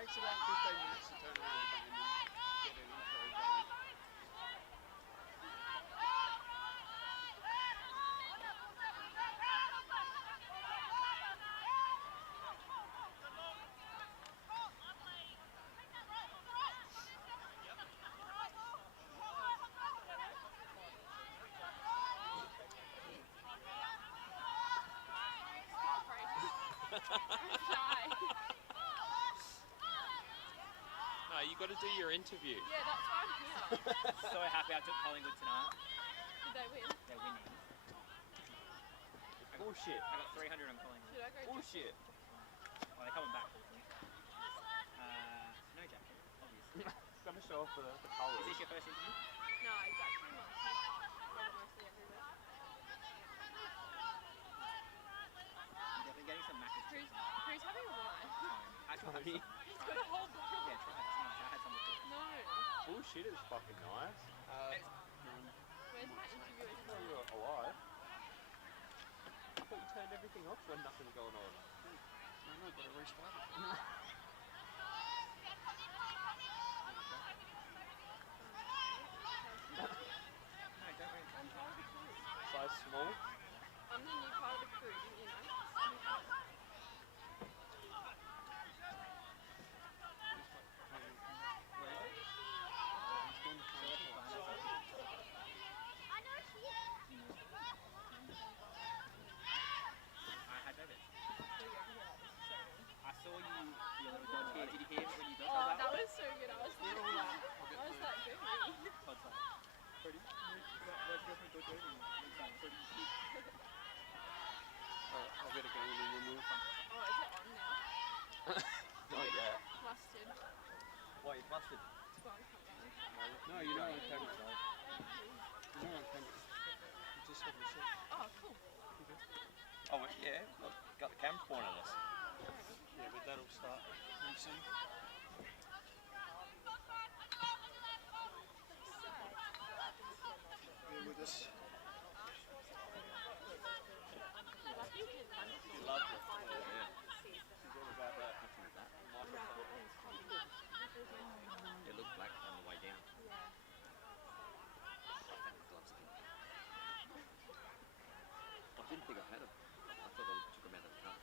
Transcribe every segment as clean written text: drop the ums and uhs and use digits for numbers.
takes about 15 minutes to turn around the game and get it into everybody. No, you got to do your interview. Yeah, that's why I'm here. So happy I took Collingwood tonight. Did they win? They're winning. Bullshit. I got 300 on Collingwood. Should I go? Bullshit. Well, they're coming back. No jacket, obviously. Got to show off the Is colours. this your first interview? No, it's actually not. Mostly everywhere. I'm definitely getting some mac and cheese. Who's having a wine? Actually, He's got a whole bottle. yeah, try it. It's nice. I had some before. No. Bullshit is fucking nice. Where's my interview? Oh, you're alive. I thought you turned everything off when nothing's going on. No, but I restarted. No, don't worry. I'm part of the crew. Size small. I'm the new part of the crew, you know. I had David. I saw you, your little dodge here. Did you hear when you dodged? Oh, that was so good. I was like, go me. Todd's like, Freddie, where's your friend dodge over? He's like, Freddie, I'll get a game and then we'll come. Oh, is it on now? Not yet. Flustered. What, you flustered? It's gone, come down. No, you know on camera. You know on camera. You just have your shit. Oh, cool. Oh, yeah, look, got the camera pointed at us. Yeah, but that'll start pretty soon. Bear with us. You loved it. Yeah. She's all about that. It looked black on the way down. I found the gloves again. I didn't think I had them. I thought I took them out of the car.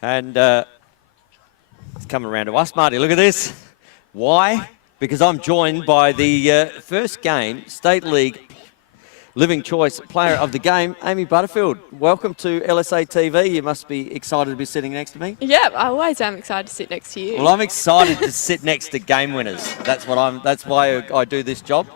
And it's coming around to us, Marty. Look at this. Why? Because I'm joined by the first game State League Living Choice Player of the Game, Amy Butterfield. Welcome to LSA TV. You must be excited to be sitting next to me. Yeah, I always am excited to sit next to you. Well, I'm excited to sit next to game winners. That's why I do this job.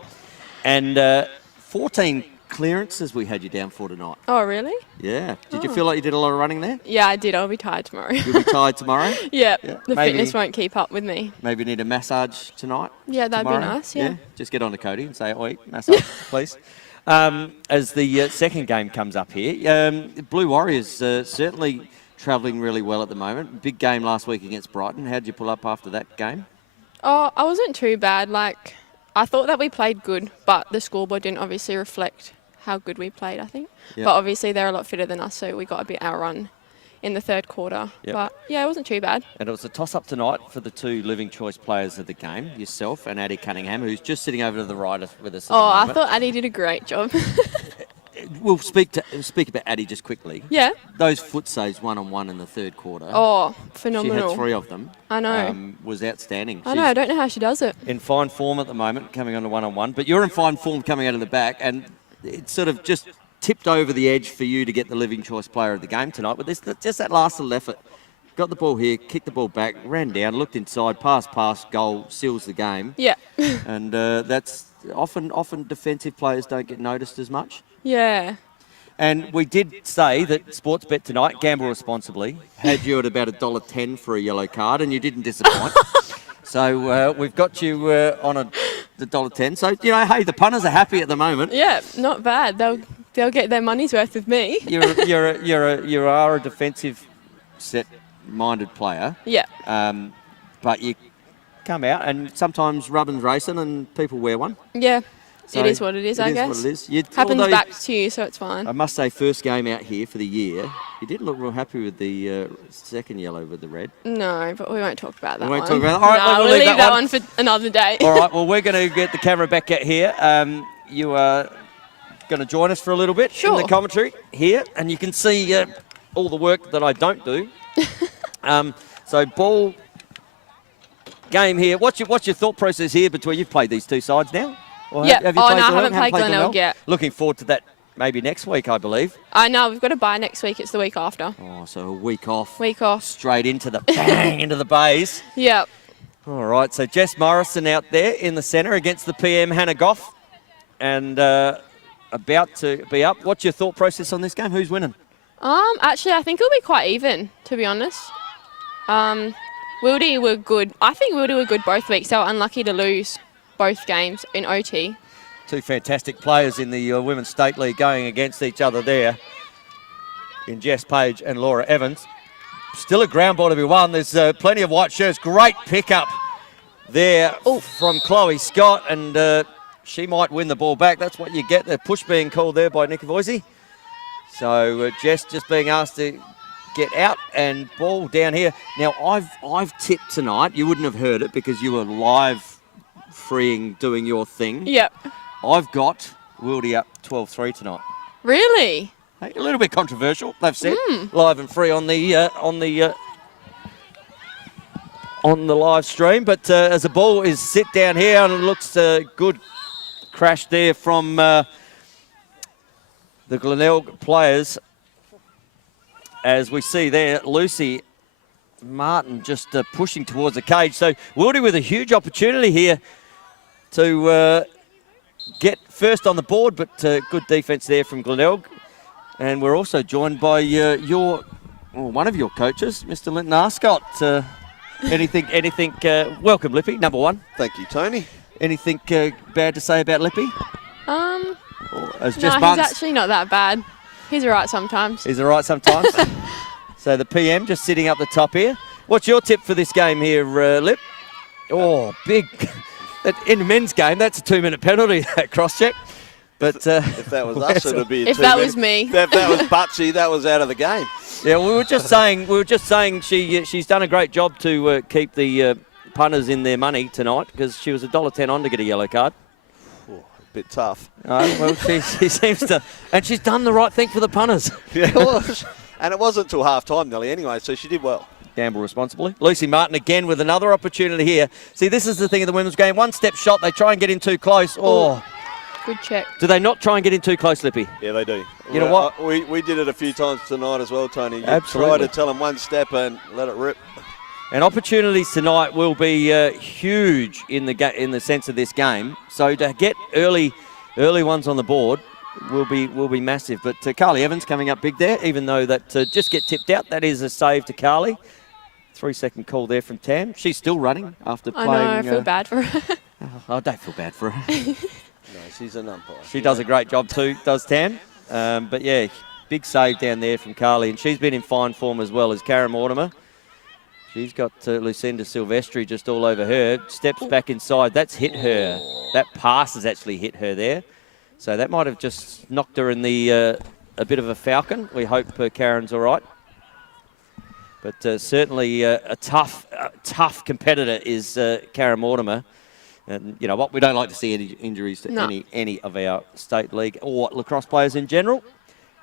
And 14 clearances we had you down for tonight. Oh, really? Yeah. Did you feel like you did a lot of running there? Yeah, I did. I'll be tired tomorrow. You'll be tired tomorrow? Yeah, Yeah, the maybe- fitness won't keep up with me. Maybe need a massage tonight? Yeah, that'd tomorrow? be nice, yeah. Just get on to Cody and say, oi, massage, please. As the second game comes up here, Blue Warriors certainly travelling really well at the moment. Big game last week against Brighton. How did you pull up after that game? Oh, I wasn't too bad. Like, I thought that we played good, but the scoreboard didn't obviously reflect how good we played, I think. Yep. But obviously they're a lot fitter than us, so we got a bit outrun in the third quarter. Yep. But yeah, it wasn't too bad. And it was a toss-up tonight for the two living choice players of the game, yourself and Addie Cunningham, who's just sitting over to the right with us at the Oh, I moment. thought Addie did a great job. We'll speak about Addie just quickly. Yeah. Those foot saves one-on-one in the third quarter. Oh, She phenomenal. had 3 of them. I know. Was outstanding. I know, I don't know how she does it. In fine form at the moment, coming on to one-on-one. But you're in fine form coming out of the back, and it sort of just tipped over the edge for you to get the living choice player of the game tonight. But just that last little effort. Got the ball here, kicked the ball back, ran down, looked inside, pass, goal, seals the game. Yeah. And that's often defensive players don't get noticed as much. Yeah. And we did say that Sportsbet tonight, gamble responsibly, had you at about $1.10 for a yellow card, and you didn't disappoint. So we've got you on the $1.10. So, hey, the punters are happy at the moment. Yeah, not bad. They'll get their money's worth with me. You are a defensive set-minded player. Yeah. But you come out, and sometimes rubbin's racing, and people wear one. Yeah. So it is what it is, I guess. It is what it is. Happens back to you, so it's fine. I must say, first game out here for the year, you didn't look real happy with the second yellow with the red. No, but we won't talk about that We won't one. talk about that. All right, no, we'll leave that one for another day. All right, well, we're going to get the camera back out here. You are going to join us for a little bit in the Sure. commentary here, and you can see all the work that I don't do. So ball game here. What's your thought process here between, you've played these two sides now? Or Yeah. have you Oh, played no, I Glenelg? haven't played Glenelg yet. Looking forward to that maybe next week, I believe. I know, we've got to buy next week. It's the week after. Oh, so a week off. Week off. Straight into the bang, into the bays. Yep. All right, so Jess Morrison out there in the centre against the PM, Hannah Goff. And about to be up. What's your thought process on this game? Who's winning? Actually, I think it'll be quite even, to be honest. Wildy were good. I think Wildy were good both weeks. They were unlucky to lose both games in OT. Two fantastic players in the Women's State League going against each other there in Jess Page and Laura Evans. Still a ground ball to be won. There's plenty of white shirts. Great pickup there from Chloe Scott, and she might win the ball back. That's what you get. The push being called there by Nick Voisey. So Jess just being asked to get out and ball down here. Now, I've tipped tonight. You wouldn't have heard it because you were live freeing, doing your thing. Yep. I've got Wildy up 12-3 tonight. Really? Hey, a little bit controversial, they've said. Live and free on the live stream. But as the ball is sit down here, and it looks good crash there from the Glenelg players. As we see there, Lucy Martin just pushing towards the cage. So Wildy with a huge opportunity here to get first on the board, but good defence there from Glenelg. And we're also joined by one of your coaches, Mr. Linton Arscott. Anything? Welcome, Lippy, number one. Thank you, Tony. Anything bad to say about Lippy? No, As he's Jess Barnes, actually not that bad. He's all right sometimes. he's all right sometimes. So the PM just sitting up the top here. What's your tip for this game here, Lip? Oh, big. In the men's game, that's a 2-minute penalty, that cross-check. But If that was us, it would be a If that 2 was minute. me. If that was Butsy, that was out of the game. yeah, we were just saying she's done a great job to keep the punters in their money tonight, because she was $1.10 on to get a yellow card. Oh, a bit tough. Well, she seems to, and she's done the right thing for the punters. Yeah, it was. And it wasn't till half-time nearly anyway, so she did well. Gamble responsibly. Lucy Martin again with another opportunity here. See, this is the thing of the women's game. One-step shot, they try and get in too close. Oh, Good check. do they not try and get in too close, Lippy? Yeah, they do. You know what? We did it a few times tonight as well, Tony. You Absolutely. try to tell them one step and let it rip. And opportunities tonight will be huge in the sense of this game. So to get early ones on the board will be massive. But Carly Evans coming up big there, even though that just get tipped out. That is a save to Carly. 3-second call there from Tam. She's still running after I playing. know, I feel bad for her. I don't feel bad for her. No, she's an umpire. She does a great job too, does Tam. But yeah, big save down there from Carly. And she's been in fine form as well as Karen Mortimer. She's got Lucinda Silvestri just all over her. Steps back inside. That's hit her. That pass has actually hit her there. So that might have just knocked her in the a bit of a falcon. We hope Karen's all right. But certainly a tough competitor is Karen Mortimer. And you know what, we don't like to see any injuries to any of our state league or lacrosse players in general.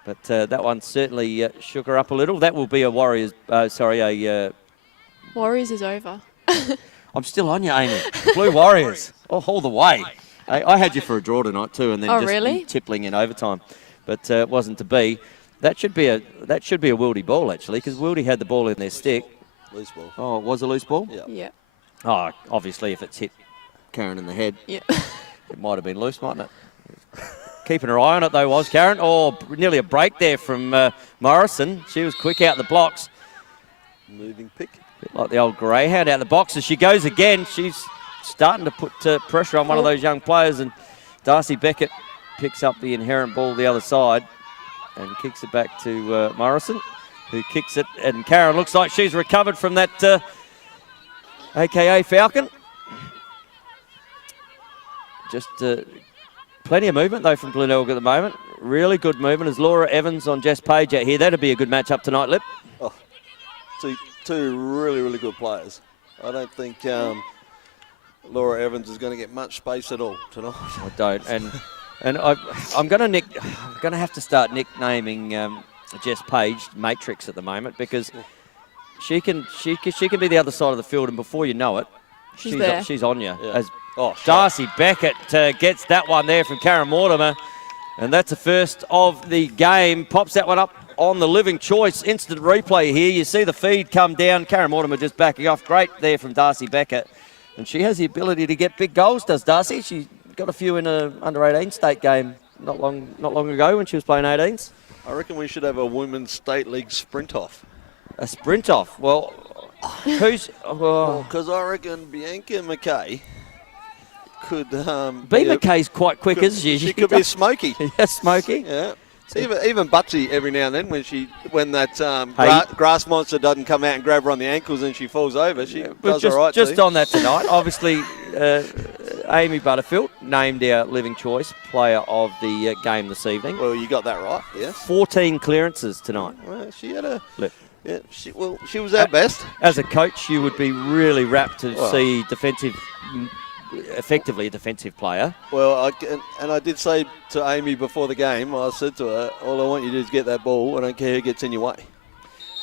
But that one certainly shook her up a little. That will be a Warriors, Warriors is over. I'm still on you, Amy. Blue Warriors, all the way. I had you for a draw tonight too, and then just really? tippling in overtime, but it wasn't to be. That should be a Wildy ball actually, because Wildy had the ball in their stick. Loose ball. Oh, it was a loose ball? Yeah. Yeah. Oh, obviously if it's hit Karen in the head, Yeah. it might have been loose, mightn't it? Keeping her eye on it though was Karen. Oh, nearly a break there from Morrison. She was quick out the blocks. Moving pick. Bit like the old greyhound out the box. As she goes again, she's starting to put pressure on one of those young players, and Darcy Beckett picks up the inherent ball the other side and kicks it back to Morrison, who kicks it, and Karen looks like she's recovered from that AKA Falcon. Just plenty of movement though from Glenelg at the moment. Really good movement as Laura Evans on Jess Page out here. That'd be a good matchup tonight, Lip. Oh, two really, really good players. I don't think Laura Evans is going to get much space at all tonight. I don't, and I'm going to have to start nicknaming Jess Page Matrix at the moment, because she can be the other side of the field, and before you know it, she's on you. Yeah. Darcy Beckett gets that one there from Karen Mortimer, and that's the first of the game. Pops that one up on the living choice. Instant replay here. You see the feed come down. Karen Mortimer just backing off. Great there from Darcy Beckett. And she has the ability to get big goals, does Darcy? She got a few in a under-18 state game not long ago when she was playing 18s. I reckon we should have a women's state league sprint off. A sprint off? Well, who's... Because I reckon Bianca McKay could... McKay's quite quick, isn't she? She could be Smoky. Yeah, Smoky. Yeah. Even Butsy every now and then when that grass monster doesn't come out and grab her on the ankles and she falls over, she does all right Just too. on that tonight, obviously, Amy Butterfield named our living choice player of the game this evening. Well, you got that right, yes. 14 clearances tonight. Well, she had a... Lip. Yeah, she was our best. As a coach, you would be really rapt to see effectively a defensive player. Well, I did say to Amy before the game, I said to her, all I want you to do is get that ball. I don't care who gets in your way.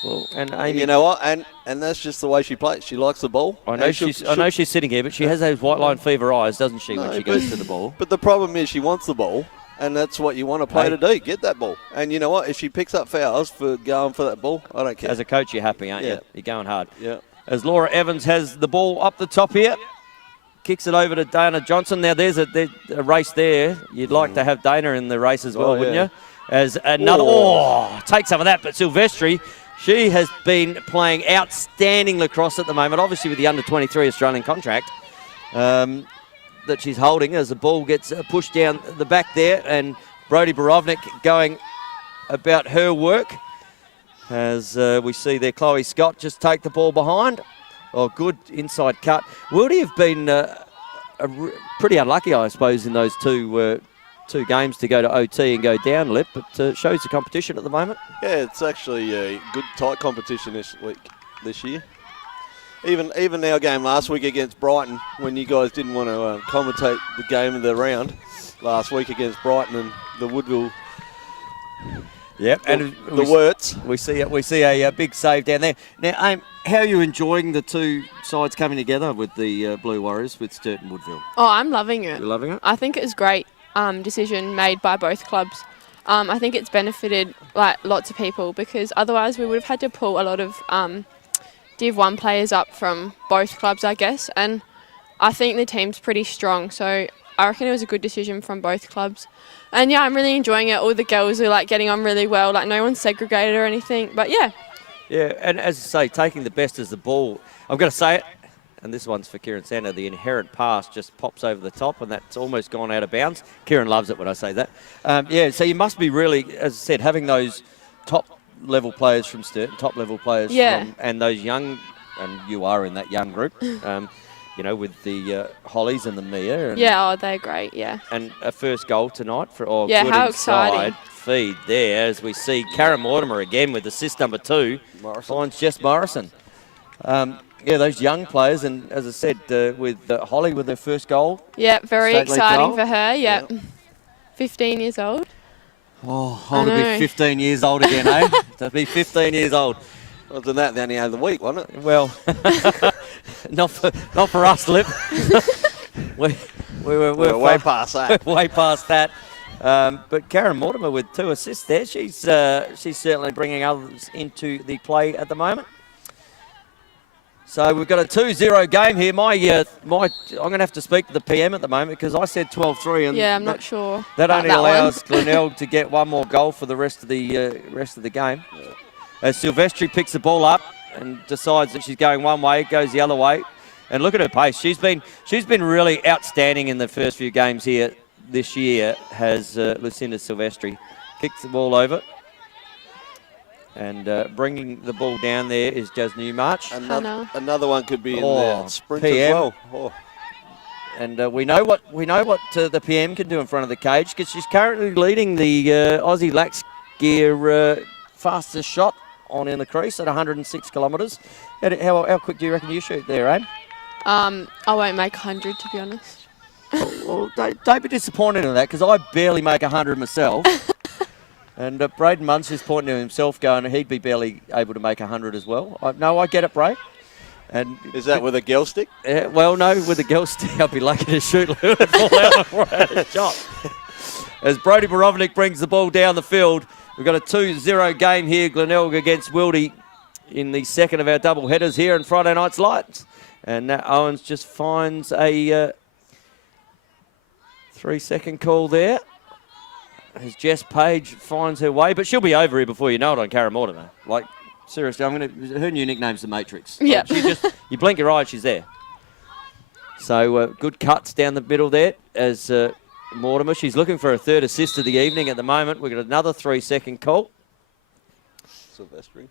Well, and Amy, you know what? And that's just the way she plays. She likes the ball. I know she's sitting here, but she has those white line fever eyes, doesn't she, when she goes to the ball? But the problem is she wants the ball, and that's what you want a player to do, get that ball. And you know what? If she picks up fouls for going for that ball, I don't care. As a coach, you're happy, aren't you? You're going hard. Yeah. As Laura Evans has the ball up the top here. Kicks it over to Dana Johnson. Now, there's a race there. You'd like to have Dana in the race as well, wouldn't you? As another... take some of that. But Silvestri, she has been playing outstanding lacrosse at the moment, obviously with the under-23 Australian contract that she's holding as the ball gets pushed down the back there. And Brodie Borovnik going about her work. As we see there, Chloe Scott just take the ball behind. Oh, good inside cut. Wildy have been pretty unlucky, I suppose, in those two games to go to OT and go down, Lip, but shows the competition at the moment. Yeah, it's actually a good, tight competition this year. Even our game last week against Brighton, when you guys didn't want to commentate the game of the round last week against Brighton and the Woodville. Yep, and the Wirts. We see a big save down there. Now, how are you enjoying the two sides coming together with the Blue Warriors with Sturt and Woodville? Oh, I'm loving it. You're loving it? I think it was great decision made by both clubs. I think it's benefited lots of people, because otherwise we would have had to pull a lot of Div 1 players up from both clubs, I guess. And I think the team's pretty strong, so I reckon it was a good decision from both clubs. And yeah, I'm really enjoying it. All the girls are getting on really well. No one's segregated or anything. But yeah. Yeah, and as I say, taking the best as the ball. I'm going to say it, and this one's for Kieran Sander. The inherent pass just pops over the top, and that's almost gone out of bounds. Kieran loves it when I say that. So you must be really, as I said, having those top-level players from Sturt, top-level players from, and those young, and you are in that young group, you know, with the Hollies and the Mia. And, Yeah, oh, they're great, yeah. And a first goal tonight for Yeah, good how inside exciting. feed there as we see Karen Mortimer again with assist number 2. Finds Jess Morrison. Yeah, those young players, and as I said, with Holly with her first goal. Yeah, very State league exciting goal. for her, yeah. 15 years old. Oh, I I want to be know. 15 years old again, eh? To be 15 years old. Other than that, the only other week, wasn't it? Well, not for us, Lip. we're way past that. way past that. But Karen Mortimer with 2 assists there. She's certainly bringing others into the play at the moment. So we've got a 2-0 game here. I'm going to have to speak to the PM at the moment because I said 12-3, and Yeah, I'm not sure. that about only that one. allows Glenelg to get one more goal for the rest of the game. As Silvestri picks the ball up and decides that she's going one way, it goes the other way. And look at her pace. She's been really outstanding in the first few games here this year. Has Lucinda Silvestri kicks the ball over. And bringing the ball down there is Jazz Newmarch. Another one could be in Oh, the sprint PM. as well. Oh. And we know what the PM can do in front of the cage because she's currently leading the Aussie Lax Gear fastest shot on in the crease at 106 kilometres. How quick do you reckon you shoot there, Abe? I won't make 100, to be honest. Well, don't be disappointed in that because I barely make 100 myself. And Braden Munn's just pointing to himself going he'd be barely able to make 100 as well. I get it, Braden. And is that with a girl stick? Well, no, with a girl stick, I'll be lucky to shoot fall out before I had a shot. As Brodie Borovnik brings the ball down the field, we've got a 2-0 game here, Glenelg against Wildy in the second of our double headers here in Friday Night's Lights. And Nat Owens just finds a 3-second call there. As Jess Page finds her way, but she'll be over here before you know it on Karen Mortimer. Like, seriously, her new nickname's the Matrix. Yeah. Like, you blink your eye, she's there. So good cuts down the middle there as Mortimer. She's looking for a 3rd assist of the evening at the moment. We've got another 3-second call. Silvestri.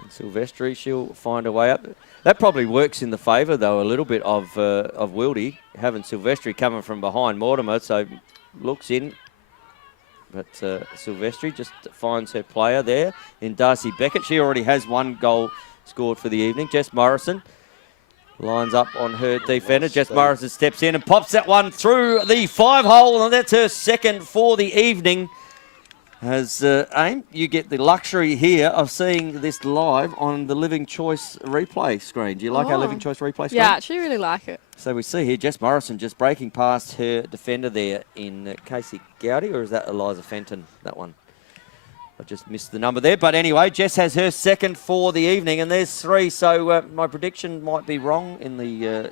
And Silvestri, she'll find a way up. That probably works in the favour, though, a little bit of Wildy, having Silvestri coming from behind Mortimer. So looks in. But Silvestri just finds her player there in Darcy Beckett. She already has 1 goal scored for the evening. Jess Morrison lines up on her defender. Jess Morrison steps in and pops that one through the 5-hole, and that's her 2nd for the evening. As Aim, you get the luxury here of seeing this live on the Living Choice replay screen. Do you like our Living Choice replay screen? Yeah, I actually really like it. So we see here Jess Morrison just breaking past her defender there in Casey Gowdy, or is that Eliza Fenton, that one? I just missed the number there. But anyway, Jess has her 2nd for the evening, and there's 3. So my prediction might be wrong in the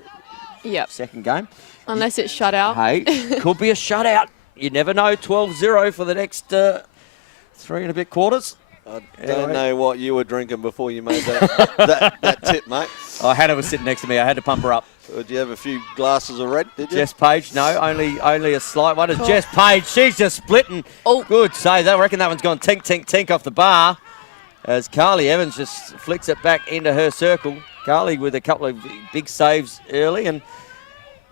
second game. Unless it's shut out. Hey, could be a shutout. You never know. 12-0 for the next 3 and a bit quarters. I don't know what you were drinking before you made that tip, mate. Oh, Hannah was sitting next to me. I had to pump her up. Did you have a few glasses of red, did you? Jess Page, no, only a slight one. As Jess Page, she's just splitting. Oh. Good save. I reckon that one's gone tink, tink, tink off the bar. As Carly Evans just flicks it back into her circle. Carly with a couple of big saves early, and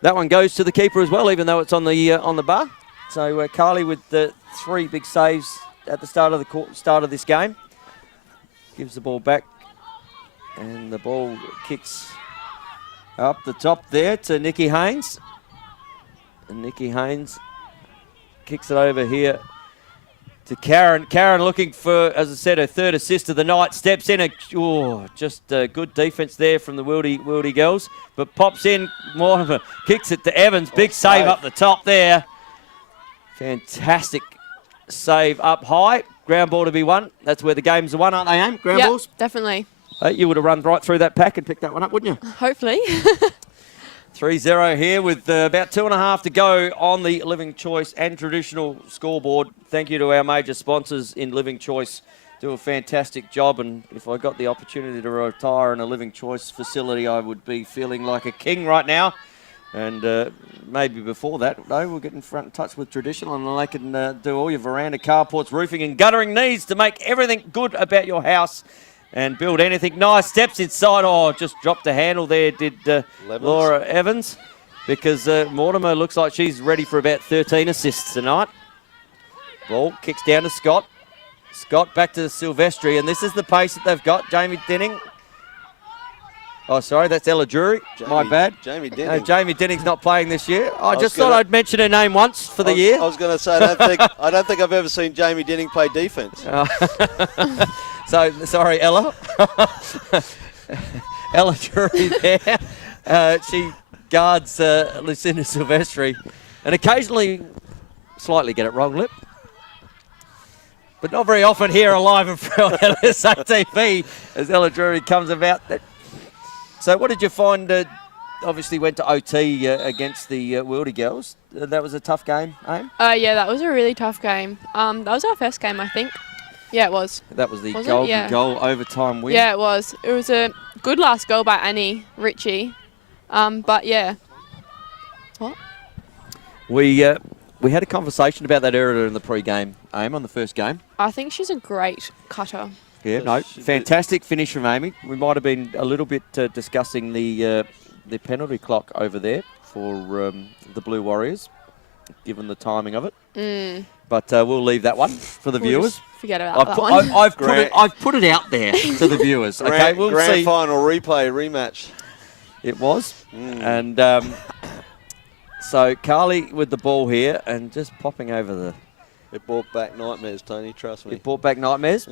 that one goes to the keeper as well, even though it's on the bar. So Carly with the 3 big saves at the start of this game. Gives the ball back, and the ball kicks up the top there to Nikki Haynes. And Nikki Haynes kicks it over here to Karen. Karen looking for, as I said, her 3rd assist of the night. Steps in, just good defence there from the Wildy girls. But pops in, Mortimer kicks it to Evans. Big save up the top there. Fantastic save up high. Ground ball to be won. That's where the games are won, aren't they, Aim? Ground balls? Definitely. Hey, you would have run right through that pack and picked that one up, wouldn't you? Hopefully. 3-0 here with about 2.5 to go on the Living Choice and traditional scoreboard. Thank you to our major sponsors in Living Choice. Do a fantastic job, and if I got the opportunity to retire in a Living Choice facility, I would be feeling like a king right now. And maybe before that, though, we'll get in front and touch with traditional, and they can do all your veranda, carports, roofing and guttering needs to make everything good about your house and build anything. Nice steps inside. Oh, just dropped the handle there, did Laura Evans, because Mortimer looks like she's ready for about 13 assists tonight. Ball kicks down to Scott. Scott back to Silvestri, and this is the pace that they've got. Jamie Denning. Oh, sorry, that's Ella Drury. My bad. Jamie Denning. No, Jamie Denning's not playing this year. I just thought I'd mention her name once for the year. I was going to say, I don't think I've ever seen Jamie Denning play defence. So, sorry, Ella. Ella Drury there. She guards Lucinda Silvestri and occasionally slightly get it wrong, Lip. But not very often here alive and free on LSA TV as Ella Drury comes about. So what did you find? Obviously went to OT against the Wildy girls. That was a tough game, Aim? Yeah, that was a really tough game. That was our first game, I think. Yeah, it was. That was the Was it? golden Yeah. goal overtime win. Yeah, it was. It was a good last goal by Annie Ritchie. But yeah. What? We had a conversation about that earlier in the pre-game, Aim, on the first game. I think she's a great cutter. Yeah, no, fantastic finish from Amy. We might have been a little bit discussing the penalty clock over there for the Blue Warriors, given the timing of it. But we'll leave that one for the viewers. Just forget about that one. I've put it out there to the viewers. Okay, we'll grand see. final replay rematch. It was, and so Carly with the ball here and just popping over the. It brought back nightmares, Tony. Trust me. It brought back nightmares.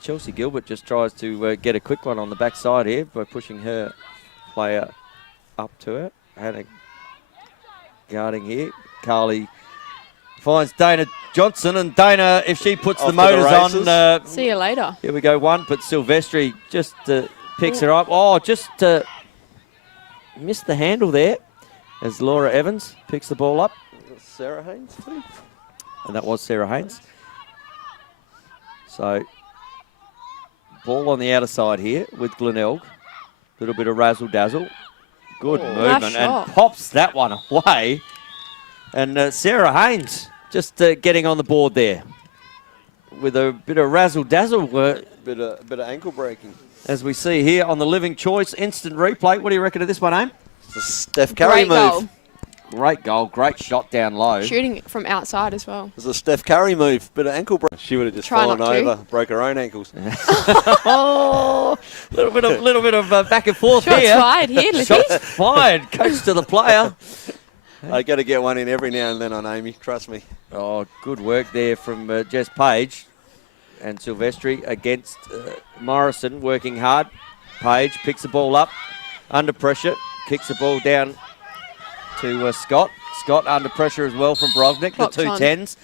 Chelsea Gilbert just tries to get a quick one on the backside here by pushing her player up to her. Hannah guarding here. Carly finds Dana Johnson, and Dana, if she puts the motors on... See you later. Here we go, one, but Silvestri just picks her up. Oh, just missed the handle there as Laura Evans picks the ball up. Sarah Haynes, too. And that was Sarah Haynes. So... ball on the outer side here with Glenelg. Little bit of razzle-dazzle. Good movement. Nice And shot. pops that one away. And Sarah Haynes just getting on the board there. With a bit of razzle-dazzle Bit of ankle breaking. as we see here on the Living Choice instant replay. What do you reckon of this one, Aim? It's a Steph Curry Great move. goal. Great goal. Great shot down low. Shooting it from outside as well. It's a Steph Curry move. Bit of ankle break. She would have just Try fallen not to. over, broke her own ankles. Oh, little bit of back and forth Shots here. fired here, Lippy. Shots fired. Coach to the player. I got to get one in every now and then on Amy. Trust me. Oh, good work there from Jess Page and Silvestri against Morrison, working hard. Page picks the ball up, under pressure, kicks the ball down to Scott. Scott under pressure as well from Brovnik, Clock's the two on. tens.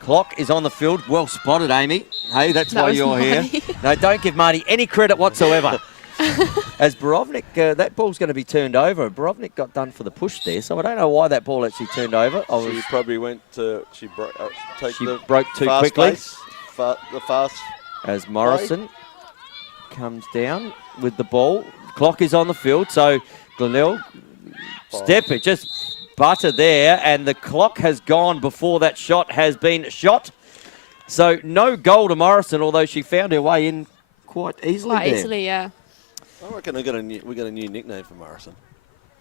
Clock is on the field. Well spotted, Amy. Hey, that's That why was you're here. Marty. No, don't give Marty any credit whatsoever. As Brovnik, that ball's going to be turned over. Brovnik got done for the push there, so I don't know why that ball actually turned over. She probably went to, she broke Too fast quickly. pace, the fast. As Morrison comes down with the ball. Clock is on the field, so Glenelg step it, just butter there, and the clock has gone before that shot has been shot. So no goal to Morrison, although she found her way in quite easily Quite there. easily, yeah. I reckon we got a new nickname for Morrison.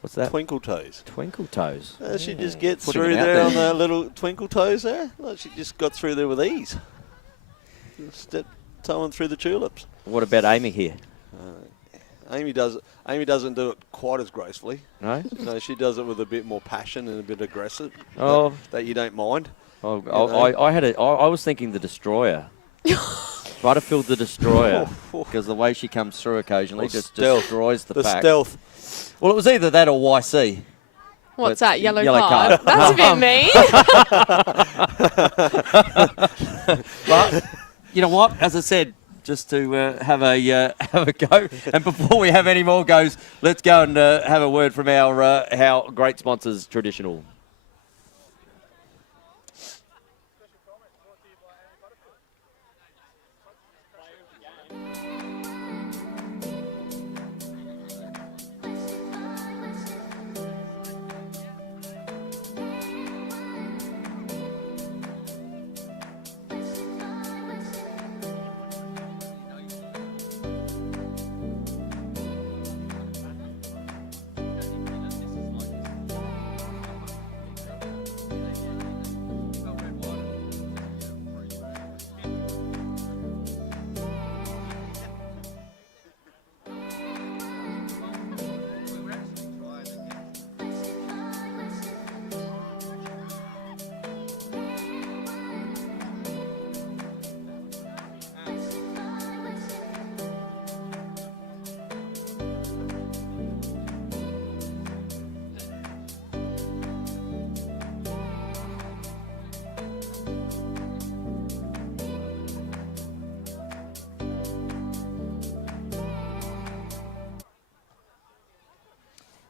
What's that? Twinkle toes. Twinkle toes. She just gets Putting through it out there there. on the little twinkle toes there. Like she just got through there with ease. Step toeing through the tulips. What about Amy here? Amy doesn't do it quite as gracefully. No? No, she does it with a bit more passion and a bit aggressive. Oh. That you don't mind. Oh, know? I was thinking the Destroyer. Butterfield the Destroyer, because the way she comes through occasionally Or just stealth. destroys the pack. Stealth. Well, it was either that or YC. What's But that, yellow card. card? That's a bit mean. But you know what? As I said, just to have a go. And before we have any more goes, let's go and have a word from our great sponsors, Traditional.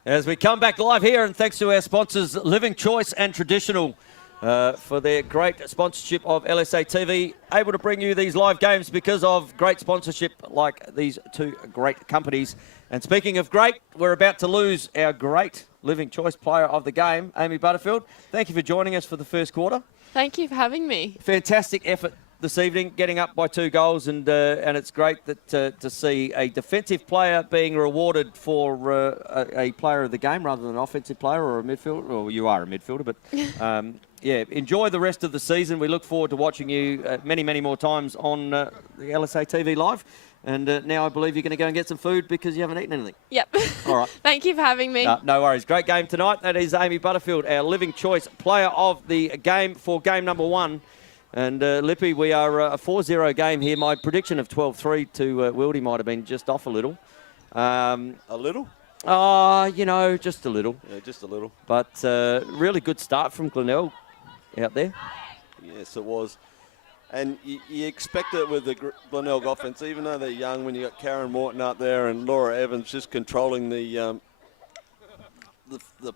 As we come back live here, and thanks to our sponsors, Living Choice and Traditional, for their great sponsorship of LSA TV, able to bring you these live games because of great sponsorship like these two great companies. And speaking of great, we're about to lose our great Living Choice player of the game, Amy Butterfield. Thank you for joining us for the first quarter. Thank you for having me. Fantastic effort this evening, getting up by 2 goals, and it's great that to see a defensive player being rewarded for a player of the game rather than an offensive player or a midfielder. Well, you are a midfielder, but yeah, enjoy the rest of the season. We look forward to watching you many, many more times on the LSA TV Live. And now I believe you're going to go and get some food because you haven't eaten anything. Yep. All right. Thank you for having me. No worries. Great game tonight. That is Amy Butterfield, our Living Choice player of the game for game number 1. And Lippy, we are a 4-0 game here. My prediction of 12-3 to Wildy might have been just off a little. A little? You know, just a little. Yeah, just a little. But really good start from Glenelg out there. Yes, it was. And you expect it with the Glenelg offense, even though they're young, when you got Karen Morton up there and Laura Evans just controlling the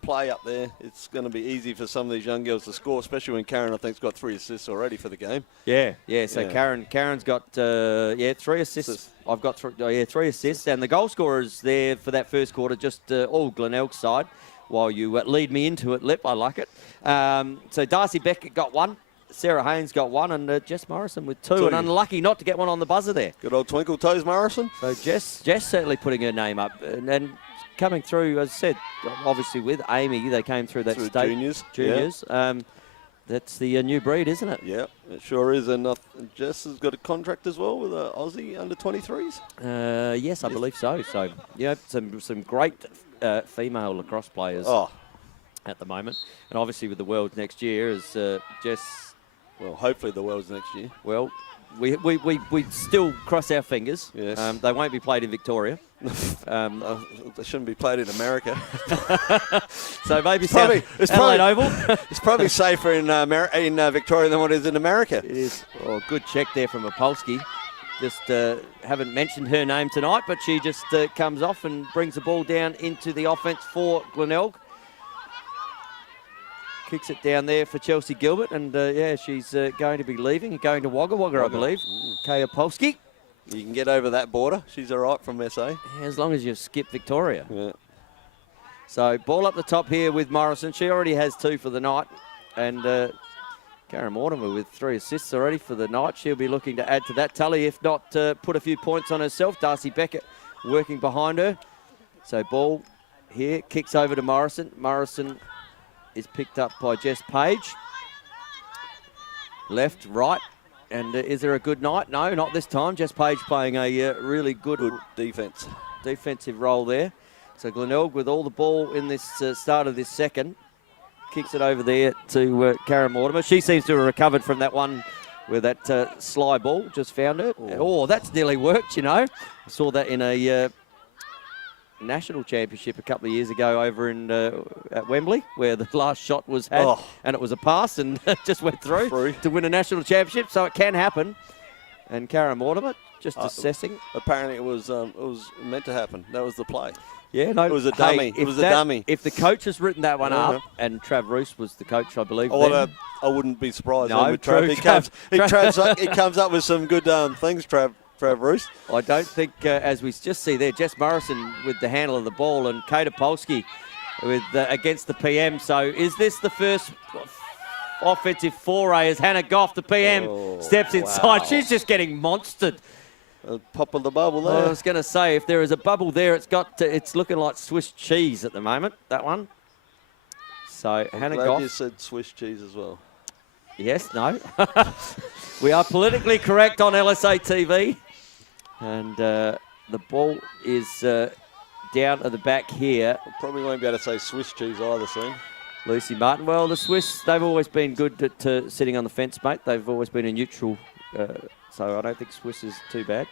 play up there. It's going to be easy for some of these young girls to score, especially when Karen, I think, has got 3 assists already for the game. Yeah. So yeah. Karen's got 3 assists. I've got 3 assists, and the goal scorers there for that first quarter, just all Glenelg's side. While you lead me into it, Lip, I like it. So Darcy Beckett got 1. Sarah Haynes got 1, and Jess Morrison with 2, and unlucky not to get one on the buzzer there. Good old Twinkle Toes Morrison. So Jess certainly putting her name up, and coming through, as I said, obviously with Amy, they came through that state juniors. Yeah. That's the new breed, isn't it? Yeah, it sure is. And Jess has got a contract as well with Aussie under 23s. Yes, I believe so. So yeah, some great female lacrosse players at the moment, and obviously with the Worlds next year, as Jess. Well, hopefully the Worlds next year. Well, we still cross our fingers. Yes. They won't be played in Victoria. They shouldn't be played in America. So maybe it's Adelaide Oval. It's probably safer in Victoria than what it is in America. It is. Oh, good check there from Opolski. Just haven't mentioned her name tonight, but she just comes off and brings the ball down into the offense for Glenelg. Kicks it down there for Chelsea Gilbert, and she's going to be leaving and going to Wagga Wagga, I believe. Kaya Polsky. You can get over that border. She's all right from SA. Yeah, as long as you skip Victoria. Yeah. So ball up the top here with Morrison. She already has 2 for the night, and Karen Mortimer with 3 assists already for the night. She'll be looking to add to that tally, if not put a few points on herself. Darcy Beckett working behind her. So ball here, kicks over to Morrison. Morrison is picked up by Jess Page. Left, right, and is there a good night? No, not this time. Jess Page playing a really good defensive role there. So Glenelg with all the ball in this start of this second. Kicks it over there to Karen Mortimer. She seems to have recovered from that one where that sly ball just found her. Oh, that's nearly worked, you know. I saw that in a national championship a couple of years ago over in at Wembley, where the last shot was had and it was a pass and just went through to win a national championship. So it can happen. And Karen Mortimer just assessing. Apparently it was meant to happen. That was the play. Yeah, no, it was a dummy. It was a dummy. If the coach has written that one up, and Trav Roos was the coach, I believe. I wouldn't be surprised. No, Trav. He comes up with some good things, Trav Roos. I don't think, as we just see there, Jess Morrison with the handle of the ball and Kata Polsky with against the PM. So is this the first offensive foray as Hannah Goff, the PM, steps inside? Wow. She's just getting monstered. Pop of the bubble there. I was going to say, if there is a bubble there, it's looking like Swiss cheese at the moment, that one. So Hannah Goff. You said Swiss cheese as well. Yes, no. We are politically correct on LSA TV. And the ball is down at the back here. Probably won't be able to say Swiss cheese either soon. Lucy Martin. Well, the Swiss, they've always been good at sitting on the fence, mate. They've always been a neutral, so I don't think Swiss is too bad.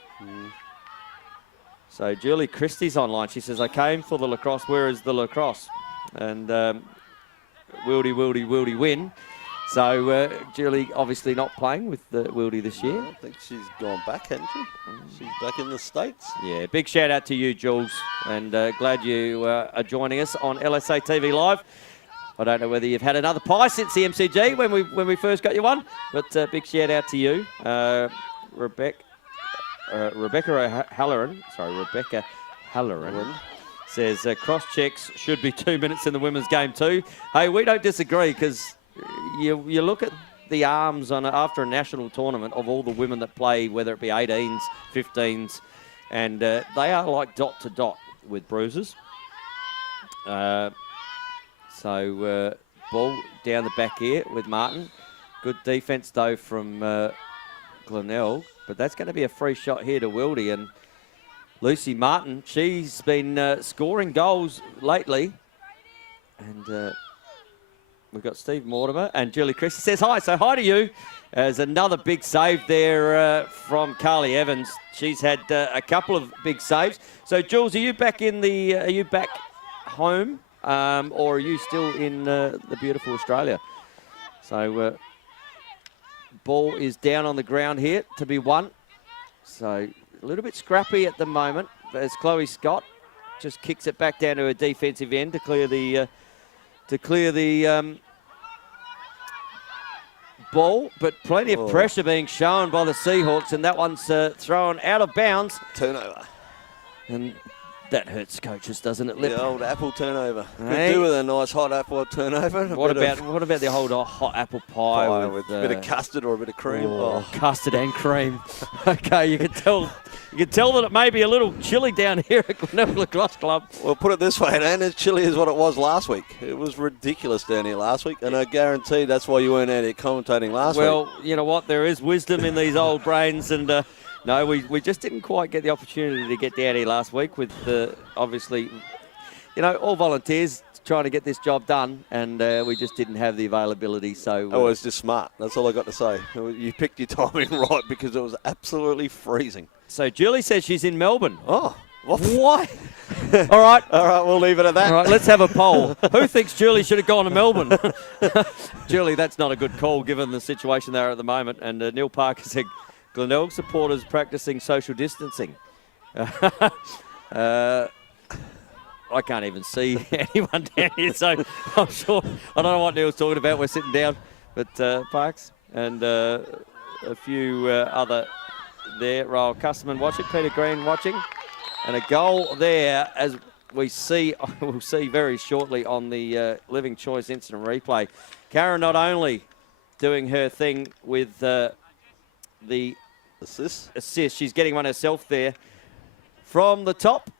So Julie Christie's online. She says, I came for the lacrosse. Where is the lacrosse? And wildy win. So Julie obviously not playing with Wildy this year. I think she's gone back, hasn't she? She's back in the States. Yeah, big shout out to you, Jules, and glad you are joining us on LSA TV Live. I don't know whether you've had another pie since the MCG when we first got you one, but big shout out to you, Rebecca Halloran says cross checks should be 2 minutes in the women's game too. Hey, we don't disagree because you look at the arms after a national tournament of all the women that play, whether it be 18s, 15s, and they are like dot to dot with bruises. So ball down the back here with Martin. Good defence though from Glenelg, but that's going to be a free shot here to Wildy. And Lucy Martin, she's been scoring goals lately. And we've got Steve Mortimer and Julie Christie says hi. So hi to you. There's another big save there from Carly Evans. She's had a couple of big saves. So Jules, are you back home? Or are you still in the beautiful Australia? So ball is down on the ground here to be won. So a little bit scrappy at the moment as Chloe Scott just kicks it back down to her defensive end to clear the ball, but plenty of pressure being shown by the Seahawks, and that one's thrown out of bounds. Turnover. And that hurts coaches, doesn't it, Lip? The old apple turnover. Hey. Could do with a nice hot apple turnover. What about the old hot apple pie with a bit of custard or a bit of cream? Oh, custard and cream. Okay, you can tell that it may be a little chilly down here at Glenelg Lacrosse Club. Well, put it this way, it ain't as chilly as what it was last week. It was ridiculous down here last week, and I guarantee that's why you weren't out here commentating last week. Well, you know what? There is wisdom in these old brains, and no, we just didn't quite get the opportunity to get down here last week with obviously, all volunteers trying to get this job done, and we just didn't have the availability. So it was just smart. That's all I got to say. You picked your timing right because it was absolutely freezing. So Julie says she's in Melbourne. Oh, what? All right, we'll leave it at that. All right, let's have a poll. Who thinks Julie should have gone to Melbourne? Julie, that's not a good call given the situation there at the moment. And Neil Parker said Glenelg supporters practicing social distancing. I can't even see anyone down here, so I'm sure. I don't know what Neil's talking about. We're sitting down. But Parks and a few other there. Raul Custerman watching, Peter Green watching. And a goal there, as we'll see very shortly on the Living Choice Instant Replay. Karen not only doing her thing with the assist, she's getting one herself there from the top.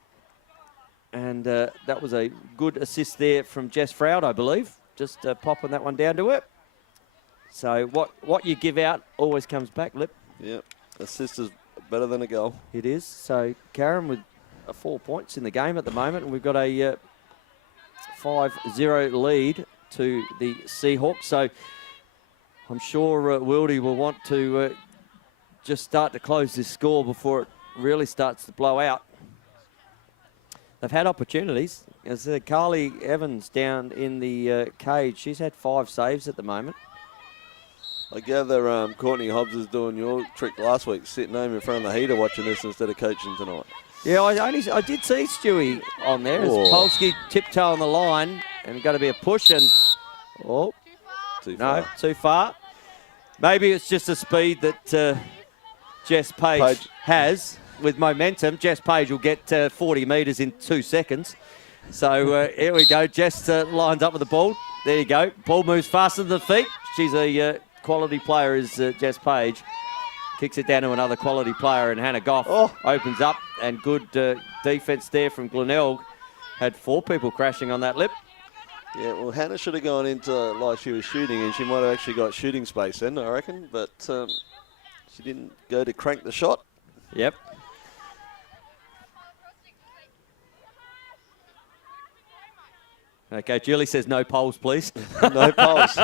And that was a good assist there from Jess Froud, I believe. Just popping that one down to her. So what you give out always comes back, Lip. Yep, assist is better than a goal. It is. So Karen with 4 points in the game at the moment. And we've got a 5-0 lead to the Seahawks. So I'm sure Wildy will want to just start to close this score before it really starts to blow out. They've had opportunities. As Carly Evans down in the cage, she's had 5 saves at the moment. I gather Courtney Hobbs is doing your trick last week, sitting home in front of the heater watching this instead of coaching tonight. Yeah, I did see Stewie on there. As Polsky tiptoe on the line, and got to be a push and too far. Maybe it's just the speed that Jess Page has. With momentum, Jess Page will get 40 metres in 2 seconds. So here we go. Jess lines up with the ball. There you go. Ball moves faster than the feet. She's a quality player, is Jess Page. Kicks it down to another quality player, and Hannah Goff opens up. And good defence there from Glenelg. Had 4 people crashing on that lip. Yeah, well, Hannah should have gone into like she was shooting, and she might have actually got shooting space then, I reckon. But she didn't go to crank the shot. Yep. Okay, Julie says no polls, please. No polls.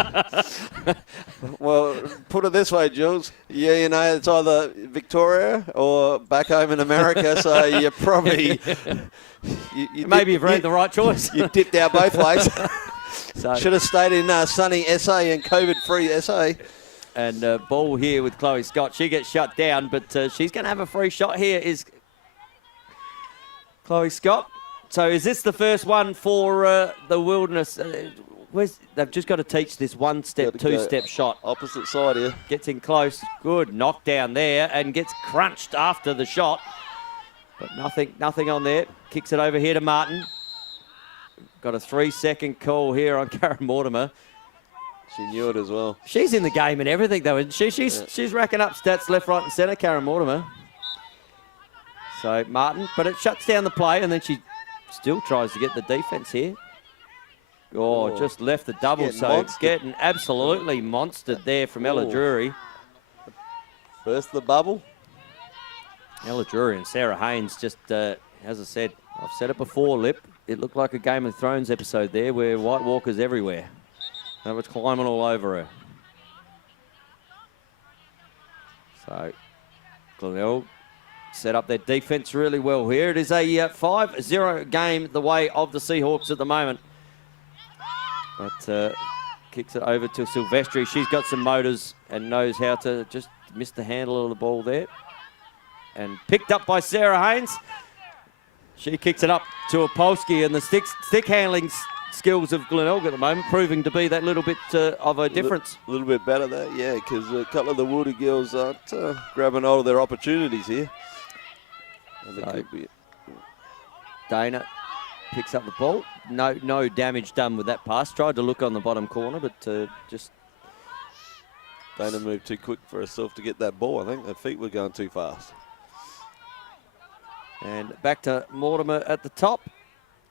Well, put it this way, Jules. Yeah, it's either Victoria or back home in America, so you probably... Maybe you've made the right choice. You dipped out both ways. So, Should have stayed in sunny SA and COVID-free SA. and ball here with Chloe Scott. She gets shut down, but she's going to have a free shot here. Is Chloe Scott. So is this the first one for the Wilderness? They've just got to teach this one-step, two-step shot. Opposite side here. Gets in close. Good knockdown there and gets crunched after the shot. But nothing on there. Kicks it over here to Martin. Got a 3-second call here on Karen Mortimer. She knew it as well. She's in the game and everything, though, isn't she? She's racking up stats left, right and centre, Karen Mortimer. So Martin, but it shuts down the play and then she still tries to get the defence here. Oh, just left the double, so getting absolutely monstered there from Ella Drury. Burst the bubble. Ella Drury and Sarah Haynes just, as I said, I've said it before, Lip, it looked like a Game of Thrones episode there where White Walker's everywhere. They were climbing all over her. So, Glenelg set up their defence really well here. It is a 5-0 game the way of the Seahawks at the moment. But kicks it over to Silvestri. She's got some motors and knows how to just miss the handle of the ball there. And picked up by Sarah Haynes. She kicks it up to Opolski, and the stick handling skills of Glenelg at the moment proving to be that little bit of a difference. A little bit better there, yeah, because a couple of the Woody girls aren't grabbing hold of their opportunities here. And So, Dana picks up the ball. No damage done with that pass. Tried to look on the bottom corner, but just... Dana moved too quick for herself to get that ball, I think. Her feet were going too fast. And back to Mortimer at the top.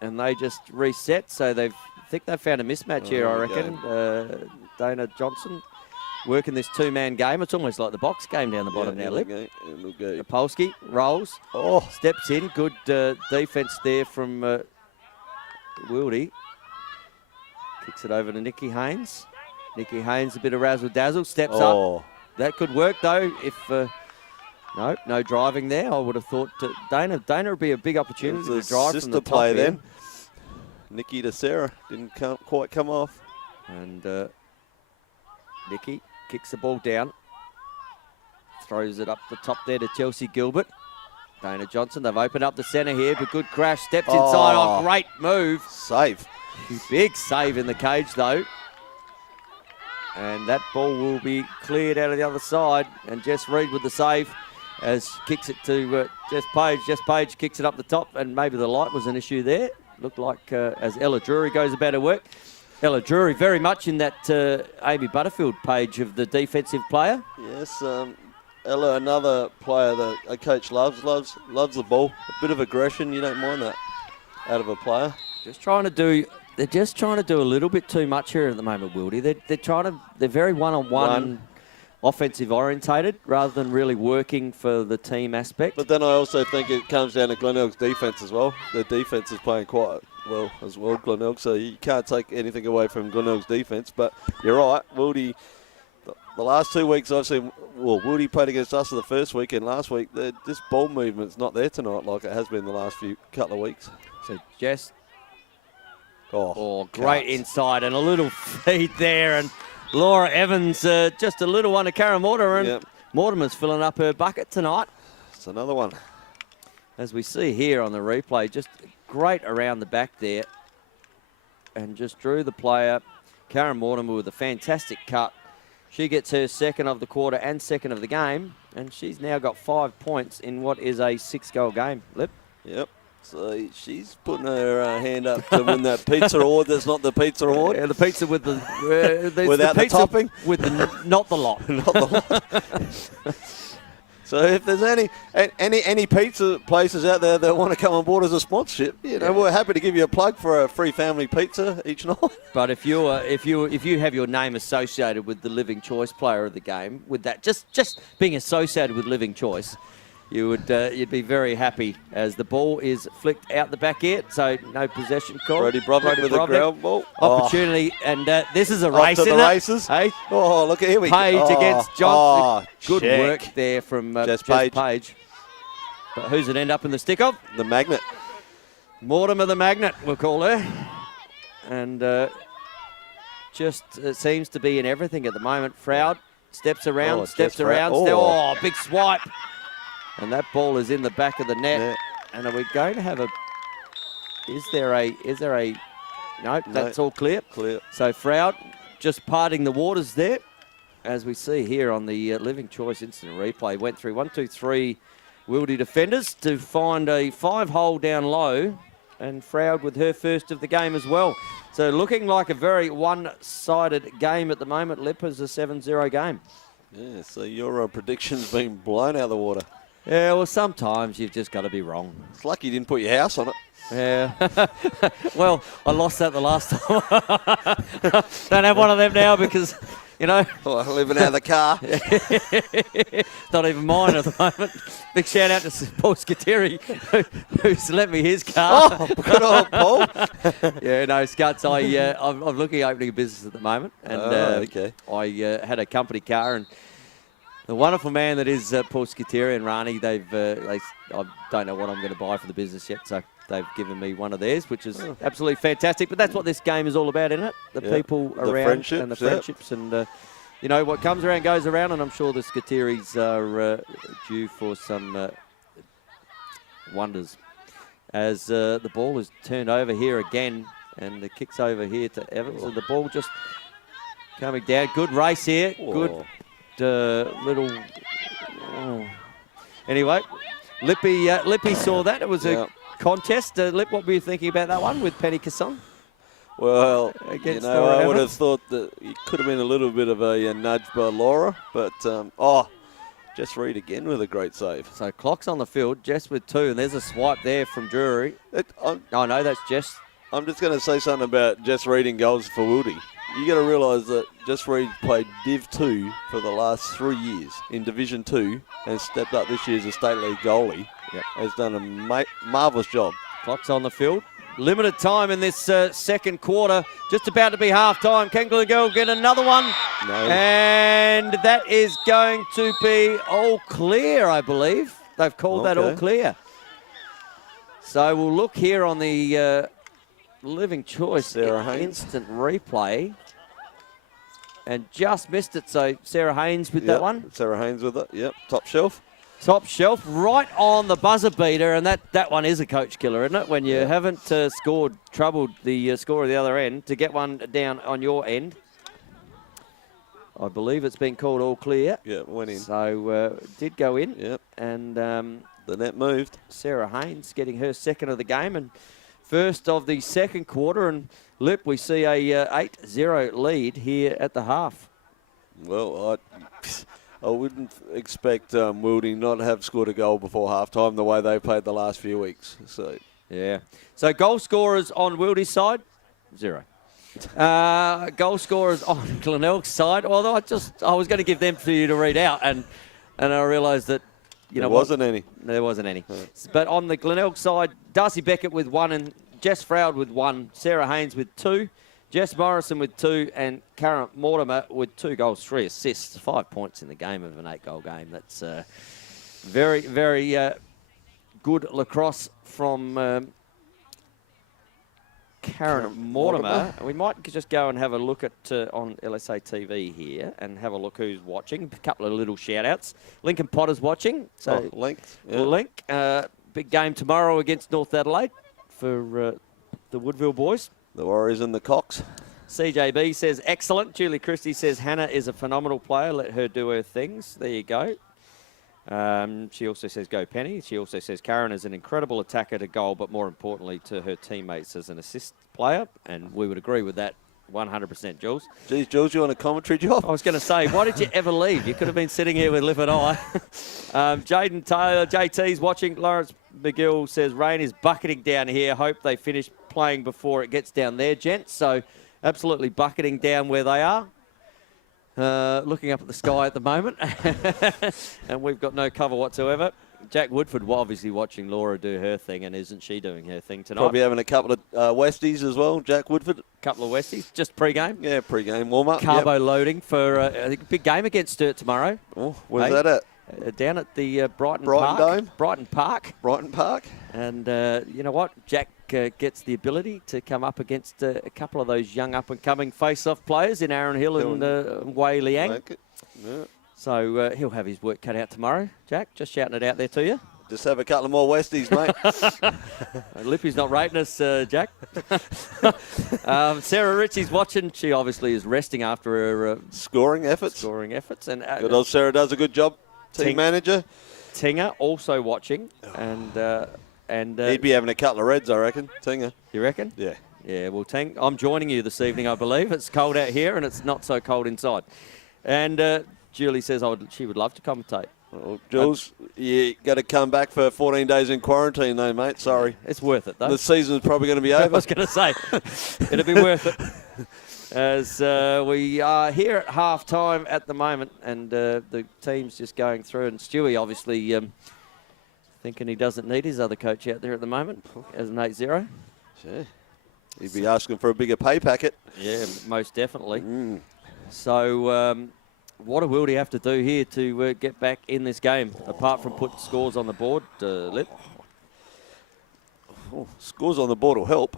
And they just reset. So I think they've found a mismatch here, I reckon. Dana Johnson working this two-man game. It's almost like the box game down the bottom now, Lip. Opolski rolls. Steps in. Good defence there from Wildy. Kicks it over to Nikki Haynes. Nikki Haynes, a bit of razzle-dazzle. Steps up. That could work, though, if... no driving there. I would have thought Dana would be a big opportunity to drive from the top play end. then. Nikki to Sarah didn't quite come off. And Nikki kicks the ball down. Throws it up the top there to Chelsea Gilbert. Dana Johnson, they've opened up the centre here, but good crash. Steps inside. Oh, great move. Save. Big save in the cage, though. And that ball will be cleared out of the other side. And Jess Reed with the save as kicks it to Jess Page. Jess Page kicks it up the top, and maybe the light was an issue there. Looked like as Ella Drury goes about her work. Ella Drury very much in that Amy Butterfield page of the defensive player. Yes, Ella, another player that a coach loves the ball. A bit of aggression, you don't mind that out of a player. They're just trying to do a little bit too much here at the moment, Wildy. They're very one-on-one offensive orientated rather than really working for the team aspect. But then I also think it comes down to Glenelg's defence as well. Their defence is playing quite well as well, Glenelg, so you can't take anything away from Glenelg's defence. But you're right, Wildy, the last 2 weeks I've seen, Wildy played against us the first week, and last week this ball movement's not there tonight like it has been the last couple of weeks. So Jess, great inside and a little feed there, and Laura Evans, just a little one to Karen Mortimer, and Mortimer's filling up her bucket tonight. It's another one. As we see here on the replay, just great around the back there, and just drew the player. Karen Mortimer with a fantastic cut. She gets her second of the quarter and second of the game, and she's now got 5 points in what is a 6-goal game. Lip? Yep. So she's putting her hand up to win that pizza award. That's not the pizza award. Yeah, the pizza with the without the topping, with the not the lot. Not the lot. So if there's any pizza places out there that want to come on board as a sponsorship, we're happy to give you a plug for a free family pizza each night. But if you have your name associated with the Living Choice player of the game, with that just being associated with Living Choice, you'd be very happy as the ball is flicked out the back here. So no possession call. Brody Broderick with a ground ball. Opportunity, and this is a race, isn't the it? Races. Hey, look at here we go. Page against Johnson. Good check. work there from Jess Page. But who's it end up in the stick of? The magnet. Mortimer the Magnet, we'll call her. And just seems to be in everything at the moment. Froud steps around, Oh, steps Jess Froud. around. Oh. Big swipe. And that ball is in the back of the net. Yeah. And are we going to have a... Is there a... No, that's all clear. Clear. So Froud just parting the waters there, as we see here on the Living Choice instant replay. Went through 1, 2, 3 Wildy defenders to find a 5-hole down low, and Froud with her first of the game as well. So looking like a very one-sided game at the moment. Lippers a 7-0 game. Yeah, so your prediction's been blown out of the water. Yeah, well, sometimes you've just got to be wrong. It's lucky you didn't put your house on it. Yeah. Well, I lost that the last time. Don't have one of them now because, you know. Well, living out of the car. Not even mine at the moment. Big shout out to Paul Scateri, who's lent me his car. Oh, good old Paul. Yeah, no, Scuts, I'm looking at opening a business at the moment. And okay. I had a company car, and the wonderful man that is Paul Scateri and Rani, I don't know what I'm going to buy for the business yet, so they've given me one of theirs, which is absolutely fantastic. But that's what this game is all about, isn't it? The people the around and the friendships. And, you know, what comes around goes around, and I'm sure the Scateris are due for some wonders. As the ball is turned over here again, and the kick's over here to Evans, and the ball just coming down. Good race here. Whoa. Good little... Anyway, Lippy saw that. It was a contest. Lip, what were you thinking about that one with Penny Casson? Well, Against I would Evans? have thought that it could have been a little bit of a nudge by Laura, but Jess Reed again with a great save. So clock's on the field, Jess with 2, and there's a swipe there from Drury. Oh, no, that's Jess. I'm just going to say something about Jess Reed in goals for Wildy. You got to realise that Jess Reed played Div 2 for the last 3 years in Division 2 and stepped up this year as a state league goalie. Yep. Has done a marvellous job. Clock's on the field. Limited time in this second quarter. Just about to be half time. Can Glenelg get another one? No. And that is going to be all clear, I believe. They've called that all clear. So we'll look here on the Living Choice Sarah Haynes. instant replay. And just missed it. So Sarah Haynes with that one. Sarah Haynes with it. Yep. Top shelf. Top shelf, right on the buzzer beater, and that one is a coach killer, isn't it? When you haven't troubled the score at the other end, to get one down on your end. I believe it's been called all clear. Yeah, went in. So did go in. Yep. And the net moved. Sarah Haynes getting her second of the game and first of the second quarter. And Lip, we see a 8-0 lead here at the half. Well, I wouldn't expect Wildy not to have scored a goal before halftime the way they played the last few weeks. So yeah. So goal scorers on Wildy's side, 0. Goal scorers on Glenelg's side. Although I was going to give them for you to read out, and I realised that there wasn't any. There wasn't any. But on the Glenelg side, Darcy Beckett with 1 and Jess Froud with 1, Sarah Haynes with 2. Jess Morrison with 2 and Karen Mortimer with 2 goals, 3 assists, 5 points in the game of an 8-goal game. That's very, very good lacrosse from Karen Mortimer. We might just go and have a look at on LSA TV here and have a look who's watching. A couple of little shout-outs. Lincoln Potter's watching. So Link. Yeah. We'll link. Big game tomorrow against North Adelaide for the Woodville boys. The Warriors and the Cox. CJB says, excellent. Julie Christie says, Hannah is a phenomenal player. Let her do her things. There you go. She also says, go Penny. She also says, Karen is an incredible attacker to goal, but more importantly to her teammates as an assist player. And we would agree with that 100%, Jules. Geez, Jules, you want a commentary job? I was going to say, why did you ever leave? You could have been sitting here with Liv and I. Jaden Taylor, JT's watching. Lawrence McGill says, rain is bucketing down here. Hope they finish playing before it gets down there, gents. So absolutely bucketing down where they are. Looking up at the sky at the moment. And we've got no cover whatsoever. Jack Woodford obviously watching Laura do her thing, and isn't she doing her thing tonight? Probably having a couple of Westies as well, Jack Woodford. Couple of Westies, just pre-game. Yeah, pre-game warm-up. Carbo loading for a big game against Sturt tomorrow. Oh, where's that at? down at the Brighton Brighton Park. Dome. Brighton Park. Brighton Park. And you know what? Jack gets the ability to come up against a couple of those young up-and-coming face-off players in Aaron Hill and Wei Liang. Yeah. So he'll have his work cut out tomorrow. Jack, just shouting it out there to you. Just have a couple of more Westies, mate. Lippy's not rating us, Jack. Sarah Ritchie's watching. She obviously is resting after her scoring efforts. And good old Sarah does a good job. Team manager. Tinga also watching, and he'd be having a couple of reds, I reckon. Tinga. You reckon? Yeah. Yeah. Well, Ting, I'm joining you this evening, I believe. It's cold out here, and it's not so cold inside. And Julie says she would love to commentate. Well, Jules, you got to come back for 14 days in quarantine, though, mate. Sorry. It's worth it, though. The season's probably going to be over. I was going to say, it'll be worth it. As we are here at half-time at the moment, and the team's just going through. And Stewie, obviously, thinking he doesn't need his other coach out there at the moment as an 8-0. Sure. He'd be asking for a bigger pay packet. Yeah, most definitely. So what will he have to do here to get back in this game, apart from put scores on the board, Lip? Scores on the board will help.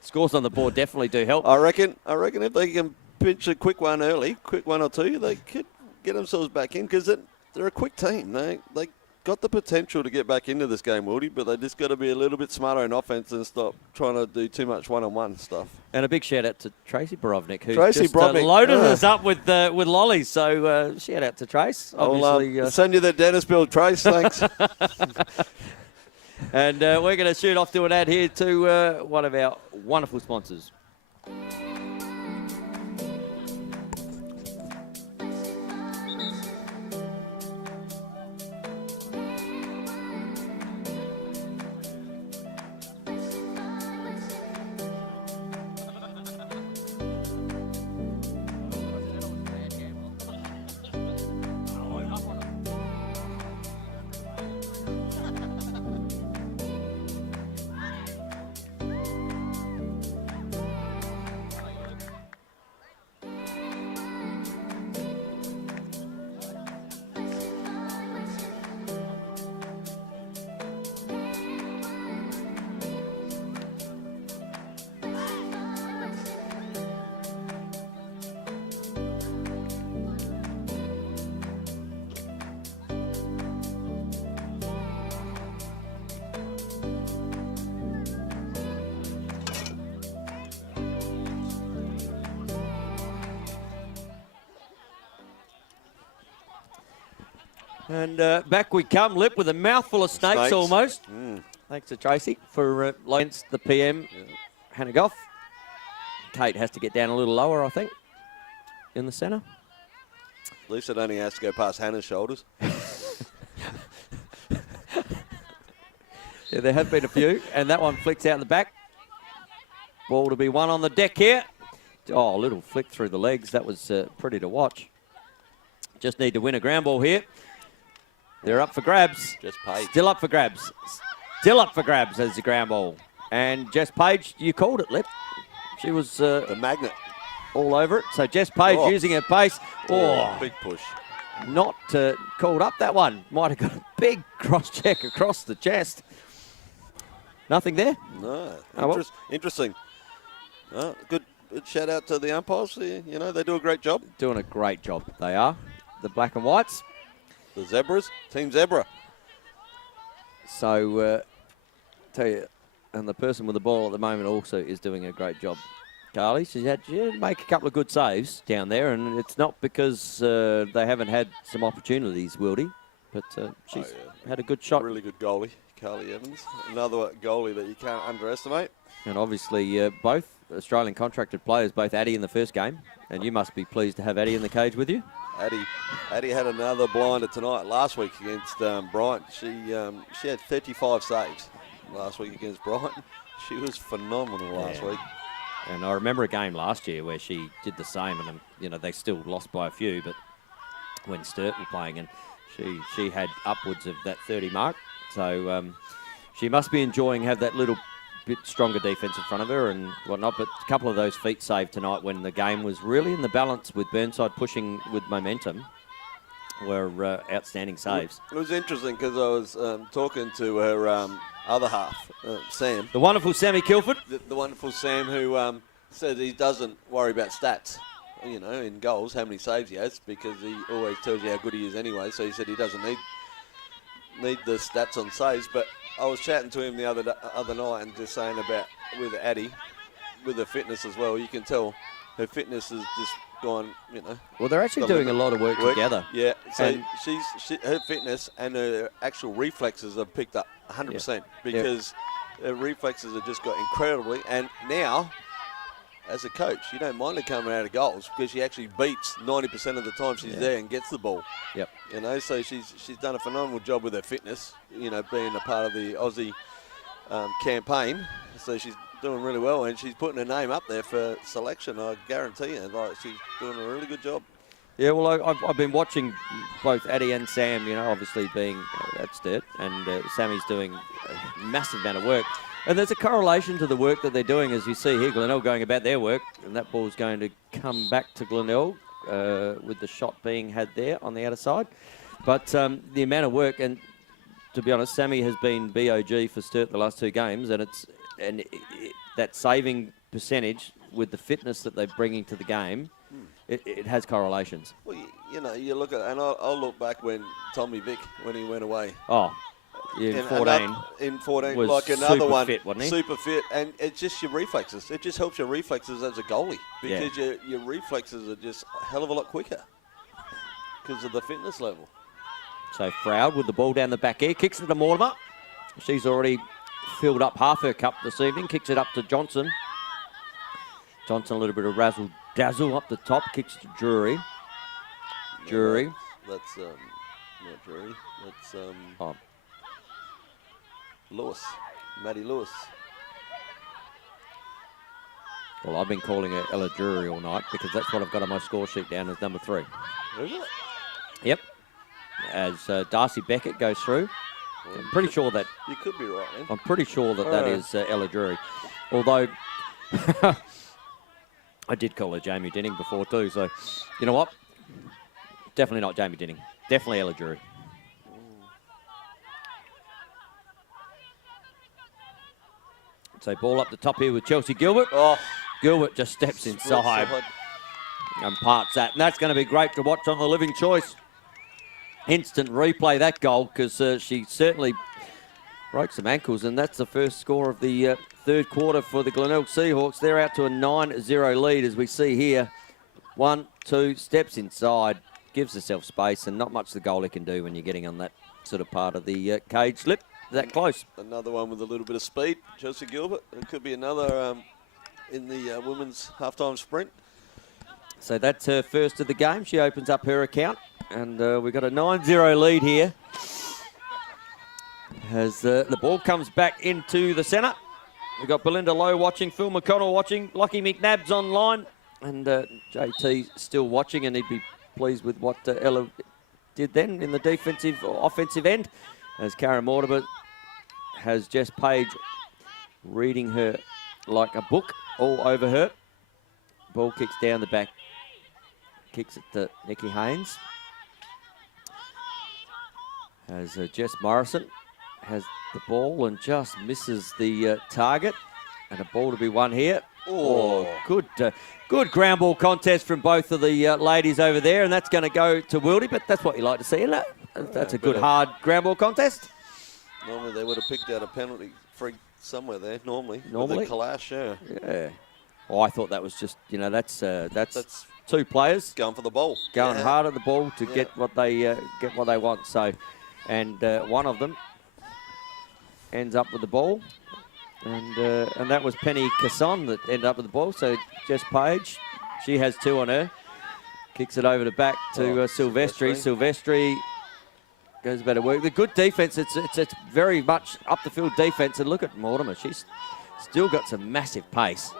Scores on the board definitely do help. I reckon if they can pinch a quick one early, quick one or two, they could get themselves back in because they're a quick team. They got the potential to get back into this game, Wildy, but they just got to be a little bit smarter in offense and stop trying to do too much one-on-one stuff. And a big shout out to Tracy Borovnik, who loaded us up with lollies. So shout out to Trace. Obviously, I'll send you the dentist bill, Trace. Thanks. And we're going to shoot off to an ad here to one of our wonderful sponsors. And back we come, Lip, with a mouthful of snakes. Almost. Thanks to Tracy for against the PM, Hannigoff. Kate has to get down a little lower, I think, in the centre. At least it only has to go past Hannah's shoulders. Yeah, there have been a few, and that one flicks out the back. Ball to be one on the deck here. Oh, a little flick through the legs. That was pretty to watch. Just need to win a ground ball here. They're up for grabs. Jess Page. Still up for grabs. Still up for grabs as the ground ball. And Jess Page, you called it, Lip. She was the magnet all over it. So Jess Page using her pace. Oh, big push. Not called up that one. Might have got a big cross check across the chest. Nothing there? No. Well. Interesting. Good shout out to the umpires. You know, they do a great job. Doing a great job. They are. The black and whites. The Zebras. Team Zebra. So, tell you, and the person with the ball at the moment also is doing a great job. Carly, she had to make a couple of good saves down there, and it's not because they haven't had some opportunities, Wildy, but she's had a good shot. Really good goalie, Carly Evans. Another goalie that you can't underestimate. And obviously both Australian contracted players, both Addie in the first game, and you must be pleased to have Addie in the cage with you. Addie had another blinder tonight last week against Brighton. She had 35 saves last week against Brighton. She was phenomenal last week. And I remember a game last year where she did the same, and they still lost by a few, but when Sturt were playing, and she had upwards of that 30 mark. So she must be enjoying have that little bit stronger defence in front of her and whatnot. But a couple of those feet saved tonight when the game was really in the balance with Burnside pushing with momentum. were outstanding saves. It was interesting because I was talking to her other half, Sam. The wonderful Sammy Kilford. The wonderful Sam, who said he doesn't worry about stats, you know, in goals, how many saves he has, because he always tells you how good he is anyway. So he said he doesn't need the stats on saves. But I was chatting to him the other night and just saying about with Addie, with her fitness as well. You can tell her fitness has just gone, you know. Well, they're actually doing a lot of work together. Yeah, so And her fitness and her actual reflexes have picked up 100% because her reflexes have just got incredibly. And now, as a coach, you don't mind her coming out of goals because she actually beats 90% of the time she's there and gets the ball. Yep. You know, so she's done a phenomenal job with her fitness, you know, being a part of the Aussie campaign. So she's doing really well, and she's putting her name up there for selection. I guarantee you, like, she's doing a really good job. Yeah, well, I've been watching both Addie and Sam, you know, obviously being at Sturt, and Sammy's doing a massive amount of work. And there's a correlation to the work that they're doing, as you see here, Glenelg going about their work, and that ball's going to come back to Glenelg with the shot being had there on the outer side. But the amount of work, and to be honest, Sammy has been BOG for Sturt the last 2 games, and that saving percentage with the fitness that they're bringing to the game, it has correlations. Well, you know, you look at, and I'll look back when Tommy Vick, when he went away. Oh, in 14. In 14, was like another super one, fit, wasn't he? super fit, and it's just your reflexes. It just helps your reflexes as a goalie because your reflexes are just a hell of a lot quicker because of the fitness level. So Froud with the ball down the back here, kicks it to Mortimer. She's already filled up half her cup this evening, kicks it up to Johnson. Johnson, a little bit of razzle-dazzle up the top, kicks to Drury. Drury. That's not Drury. That's Oh. Lewis, Maddie Lewis. Well, I've been calling her Ella Drury all night because that's what I've got on my score sheet down as number 3. Is it? Yep. As Darcy Beckett goes through. Well, I'm pretty sure that you could be right, man. I'm pretty sure that that is Ella Drury. Although I did call her Jamie Dinning before too. So you know what? Definitely not Jamie Dinning. Definitely Ella Drury. So ball up the top here with Chelsea Gilbert. Oh, Gilbert just steps inside and parts that. And that's going to be great to watch on the Living Choice. Instant replay that goal because she certainly broke some ankles, and that's the first score of the 3rd quarter for the Glenelg Seahawks. They're out to a 9-0 lead, as we see here. 1-2 steps inside, gives herself space, and not much the goalie can do when you're getting on that sort of part of the cage slip that close. Another one with a little bit of speed, Chelsea Gilbert. It could be another in the women's halftime sprint. So that's her first of the game. She opens up her account, and we've got a 9-0 lead here. As the ball comes back into the centre. We've got Belinda Lowe watching, Phil McConnell watching, Lockie McNabb's online, and JT still watching, and he'd be pleased with what Ella did then in the defensive or offensive end, as Karen Mortimer has Jess Page reading her like a book all over her. Ball kicks down the back, kicks it to Nikki Haynes. As Jess Morrison has the ball and just misses the target, and a ball to be won here. Oh, good ground ball contest from both of the ladies over there, and that's going to go to Wildy, but that's what you like to see, isn't it? That's a good hard ground ball contest. Normally they would have picked out a penalty free somewhere there. Normally. With the Kalash, yeah. Oh, I thought that was just, you know, that's 2 players going for the ball, going hard at the ball to get what they want. So, and one of them ends up with the ball, and that was Penny Casson that ended up with the ball. So Jess Page, she has 2 on her, kicks it over the back to Silvestri. Silvestri goes about to work. The good defense. It's very much up the field defense. And look at Mortimer. She's still got some massive pace.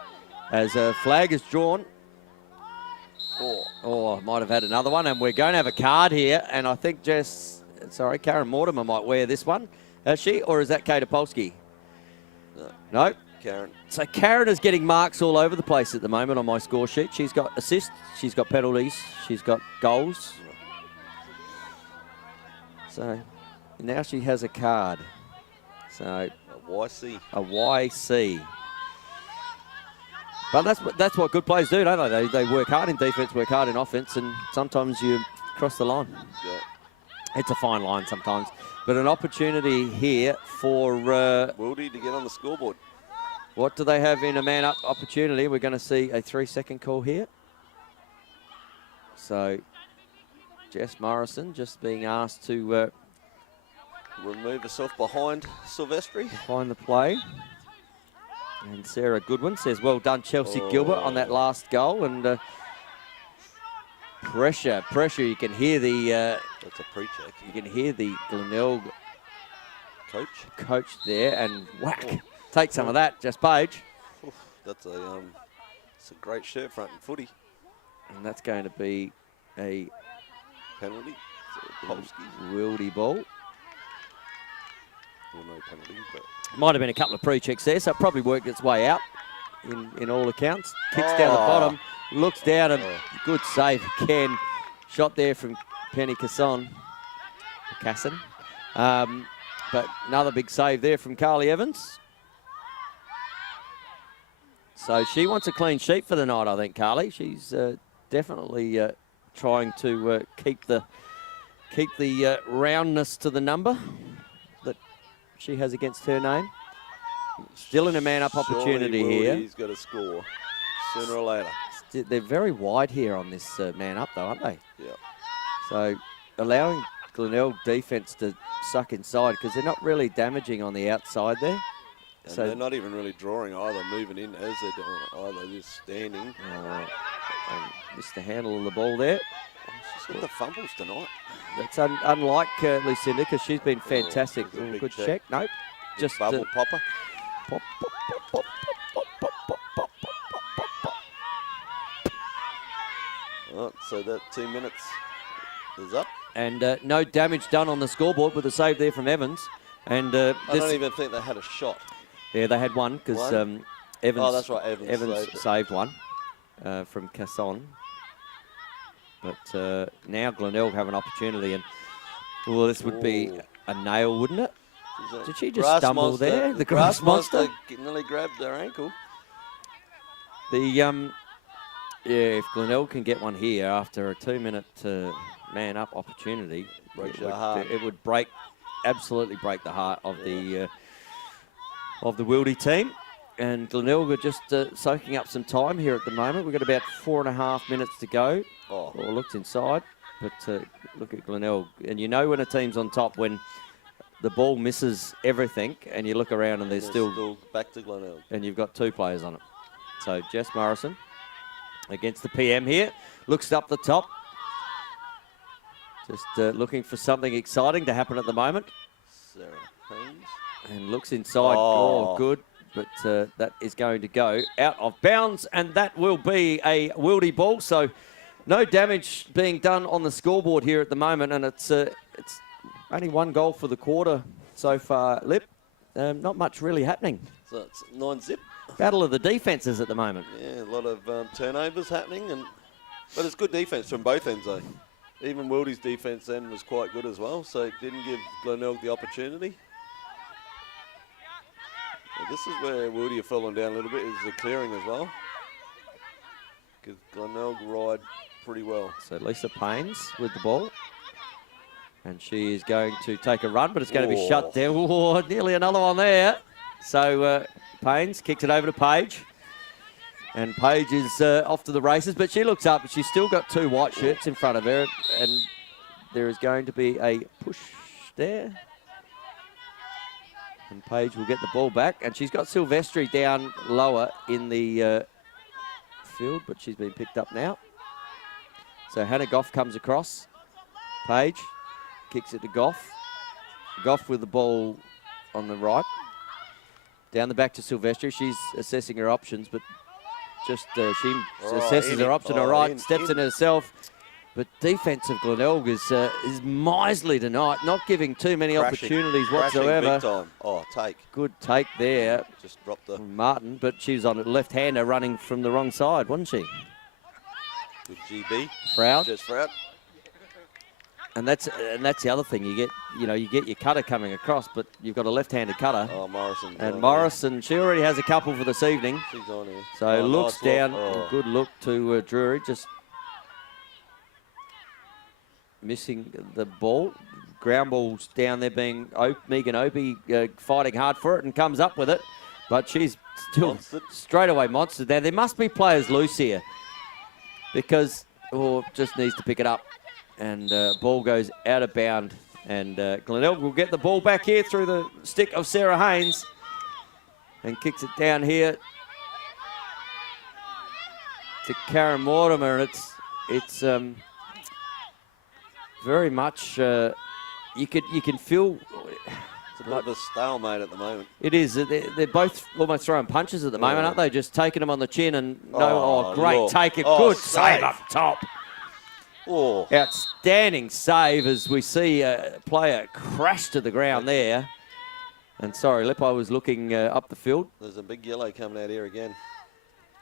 As a flag is drawn. Might have had another one, and we're going to have a card here. And I think Karen Mortimer might wear this one. Has she, or is that Kate Opolsky? No. Karen. So Karen is getting marks all over the place at the moment on my score sheet. She's got assists, she's got penalties, she's got goals. So now she has a card. So A YC. a YC. But that's what good players do, don't they? They work hard in defence, work hard in offence, and sometimes you cross the line. Yeah. It's a fine line sometimes. But an opportunity here for... Wildy to get on the scoreboard. what do they have in a man-up opportunity? We're going to see a 3-second call here. So Jess Morrison just being asked to... remove herself behind Silvestri. find the play. And Sarah Goodwin says, well done, Chelsea Gilbert, on that last goal. And pressure. You can hear the... That's a pre-check. you can hear the Glenelg coach there, and whack. Take some of that, Jess Page. Oof, that's it's a great shirt front and footy. And that's going to be a Penalty. Polski. Wildy ball. Well, no penalty, but... Might have been a couple of pre-checks there, so it probably worked its way out in all accounts. Kicks down the bottom, looks down, and good save again. Shot there from Penny Casson. But another big save there from Carly Evans. So she wants a clean sheet for the night, I think, Carly. She's definitely trying to keep the roundness to the number that she has against her name. Still in a man-up opportunity here. He's got to score sooner or later. They're very wide here on this man-up, though, aren't they? Yeah. So allowing Glenelg defence to suck inside, because they're not really damaging on the outside there. And So they're not even really drawing either, moving in as they're doing it, either just standing. Missed the handle of the ball there. She's got the fumbles tonight. That's unlike Lucinda, because she's been fantastic. That's a big Good check. check. Nope. Just Bubble popper. pop, pop, pop, pop, pop, pop, pop, pop, pop, pop, pop. Right, so that 2 minutes is up. And no damage done on the scoreboard with a save there from Evans. And I don't even think they had a shot. yeah, they had one because One? Evans. Oh, that's right, Evans saved one from Casson. But now Glenelg have an opportunity, and well, this would be Ooh. a nail, wouldn't it? Did she just Grass stumble monster. there? The grass monster. Nearly grabbed her ankle. The yeah, if Glenelg can get one here after a 2-minute man-up opportunity, Breaks your heart. it would absolutely break the heart of the Wildy team. And Glenelg are just soaking up some time here at the moment. We've got about 4.5 minutes to go. Oh, Or looked inside, but look at Glenelg. And you know when a team's on top when the ball misses everything and you look around and there's they're still, back to Glenelg. and you've got 2 players on it. So Jess Morrison against the PM here. Looks up the top. Just looking for something exciting to happen at the moment. Sarah Haynes. And looks inside. Oh. Oh, good. But that is going to go out of bounds, and that will be a Wildy ball. So no damage being done on the scoreboard here at the moment, and it's only 1 goal for the quarter so far, Lip. Not much really happening. So it's 9-zip. Battle of the defences at the moment. Yeah, a lot of turnovers happening, but it's good defence from both ends, though. Even Wildy's defence then was quite good as well, so it didn't give Glenelg the opportunity. But this is where Wildy have fallen down a little bit, is the clearing as well. Because Glenelg ride pretty well. So Lisa Paynes with the ball. And she is going to take a run, but it's going to be shut down. Oh, nearly another one there. So Paynes kicks it over to Page. And Page is off to the races, but she looks up, and she's still got 2 white shirts in front of her. And there is going to be a push there. And Page will get the ball back. And she's got Silvestri down lower in the field, but she's been picked up now. So Hannah Goff comes across. Page kicks it to Goff. Goff with the ball on the right. Down the back to Silvestri. She's assessing her options, but just she assesses her option all right, steps in herself. But defense of Glenelg is miserly tonight, not giving too many opportunities whatsoever. Big time. Oh, take. Good take there. Just dropped the from Martin, but she was on a left-hander running from the wrong side, wasn't she? good GB. Proud. Just Froud. And that's the other thing. You get your cutter coming across, but you've got a left-handed cutter. Oh, Morrison. And Morrison, she already has a couple for this evening. She's on here. So looks nice down. look. Oh. Good look to Drury. Just missing the ball. Ground ball's down there being Megan Opie fighting hard for it and comes up with it. But she's still straight away monstered. Now, there must be players loose here because just needs to pick it up. And ball goes out of bound. And Glenelg will get the ball back here through the stick of Sarah Haynes. And kicks it down here to Karen Mortimer. And it's very much, you can feel... It's a bit of a stalemate at the moment. It is. They're both almost throwing punches at the moment, aren't they? Just taking them on the chin and great look. take. A Oh, good save up top. Oh. Outstanding save as we see a player crash to the ground there. And sorry, Lip, I was looking up the field. There's a big yellow coming out here again.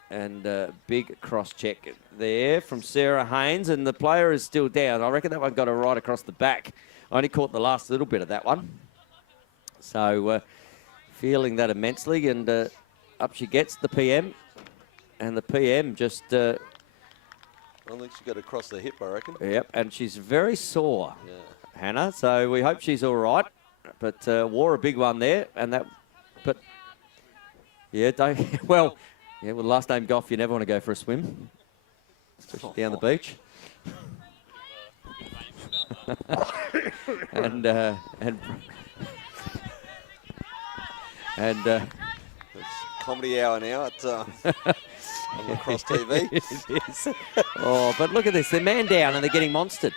And big cross check there from Sarah Haynes. And the player is still down. I reckon that one got her right across the back. I only caught the last little bit of that one. So feeling that immensely. And up she gets, the PM. And the PM just... I think she got across the hip, I reckon. Yep, and she's very sore, Yeah. Hannah. So we hope she's all right. But wore a big one there, and that. But yeah, well, with the last name Goff, you never want to go for a swim, especially down the beach. and It's comedy hour now at on Across TV. It is. Oh, but look at this. They're man down and they're getting monstered.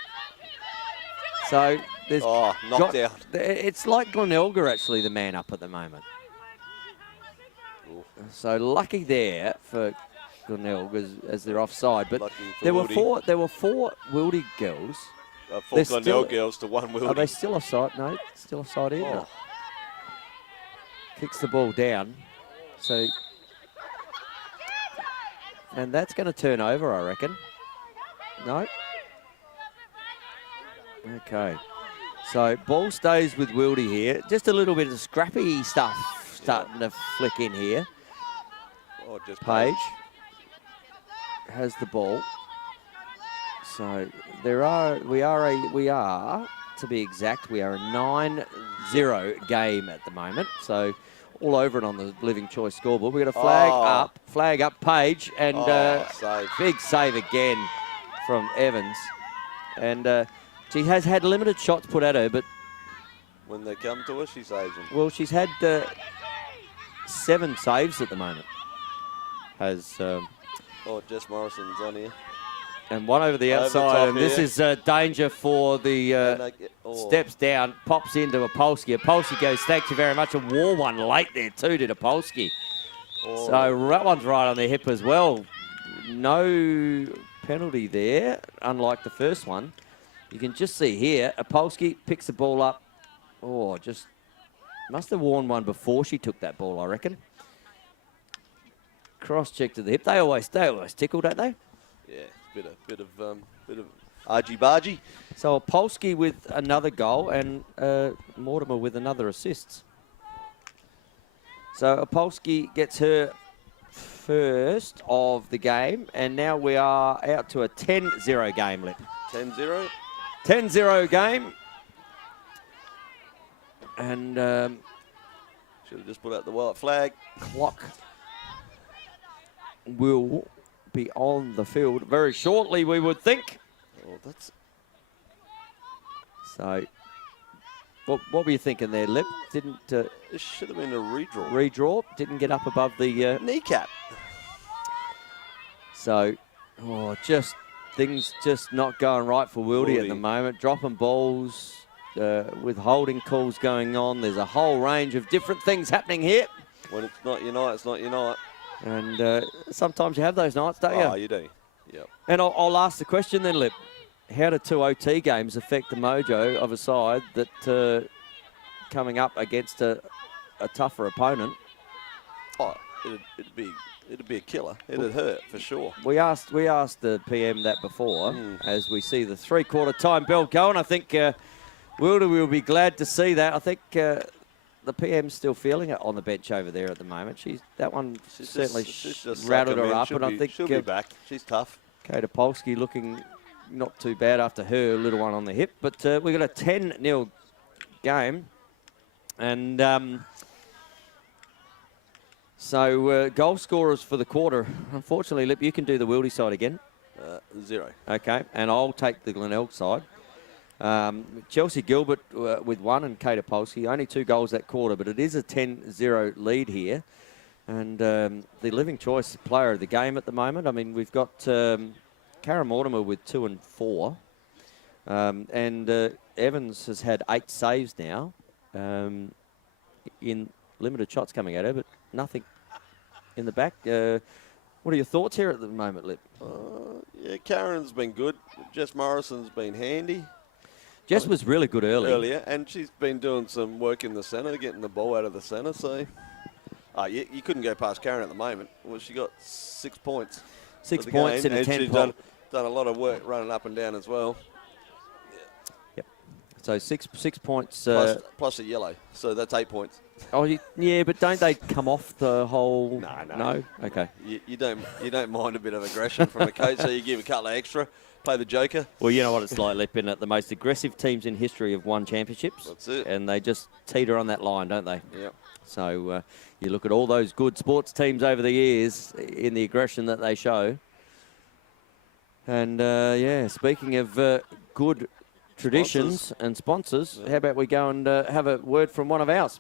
So there's... knocked out. It's like Glenelg actually the man up at the moment. Ooh. So lucky there for Glenelg as they're offside. But Lucky for there Wildy. were four Wildy girls. 4 They're Glenelg still- girls to 1 Wildy. Are they still offside? No, still offside here. Oh. Kicks the ball down. So... And that's going to turn over, I reckon. No? Okay. So, ball stays with Wildy here. Just a little bit of scrappy stuff starting to flick in here. Oh, just Page has the ball. So, we are, to be exact, we are a 9-0 game at the moment. So, all over it on the Living Choice scoreboard. We've got a flag up, Page, and save. big save again from Evans. And she has had limited shots put at her, but... When they come to her, she saves them. Well, she's had 7 saves at the moment. Jess Morrison's on here. And one over the Over outside, top and this here. is danger for the... Steps down, pops into Opolski. Opolski goes, thank you very much, and wore one late there too, did Opolski. Oh. So that one's right on their hip as well. No penalty there, unlike the first one. You can just see here, Opolski picks the ball up. Oh, just must have worn one before she took that ball, I reckon. Cross-check to the hip. They always tickle, don't they? Yeah, bit of argy-bargy. So Opolski with another goal and Mortimer with another assist. So Opolski gets her first of the game, and now we are out to a 10-0 game, Lip. 10-0. 10-0 game. And Should have just put out the white flag. clock will be on the field very shortly, we would think. Oh, that's... So, what were you thinking there, Lip? Didn't This should have been a redraw. redraw, didn't get up above the... Kneecap. So, just things just not going right for Wildy at the Wildy. moment. Dropping balls, with holding calls going on. There's a whole range of different things happening here. When it's not your night, it's not your night. And sometimes you have those nights, don't you? Oh, you do. Yep. And I'll ask the question then, Lip. How do 2 OT games affect the mojo of a side that coming up against a tougher opponent? Oh, it'd be it'd be a killer. It'd hurt for sure. We asked the PM that before, as we see the three-quarter time bell going. I think Wilder will be glad to see that. I think the PM's still feeling it on the bench over there at the moment. That one certainly rattled her up, and I think she'll be back. She's tough. Kata Polsky looking not too bad after her little one on the hip. But we've got a 10-0 game, and so goal scorers for the quarter. Unfortunately, Lip, you can do the Wildy side again. 0. Okay, and I'll take the Glenelg side. Chelsea Gilbert with 1 and Kata Polsky. Only 2 goals that quarter, but it is a 10-0 lead here. And the living choice player of the game at the moment. I mean, we've got Kara Mortimer with 2 and 4. And Evans has had 8 saves now in limited shots coming at her, but nothing in the back. What are your thoughts here at the moment, Lip? Yeah, Karen's been good. Jess Morrison's been handy. Jess was really good earlier, and she's been doing some work in the centre, getting the ball out of the centre. So, you couldn't go past Karen at the moment. Well, she got 6 points. 6 points in a 10 she's point. done a lot of work running up and down as well. Yep. So six points. Plus a yellow, so that's 8 points. Oh, yeah, but don't they come off the whole? No. Okay. You don't mind a bit of aggression from a coach, so you give a couple of extra. Play the joker. Well, you know what it's like, Lip, the most aggressive teams in history have won championships. That's it. And they just teeter on that line, don't they? Yep. So you look at all those good sports teams over the years in the aggression that they show. And, speaking of good traditions and sponsors, how about we go and have a word from one of ours?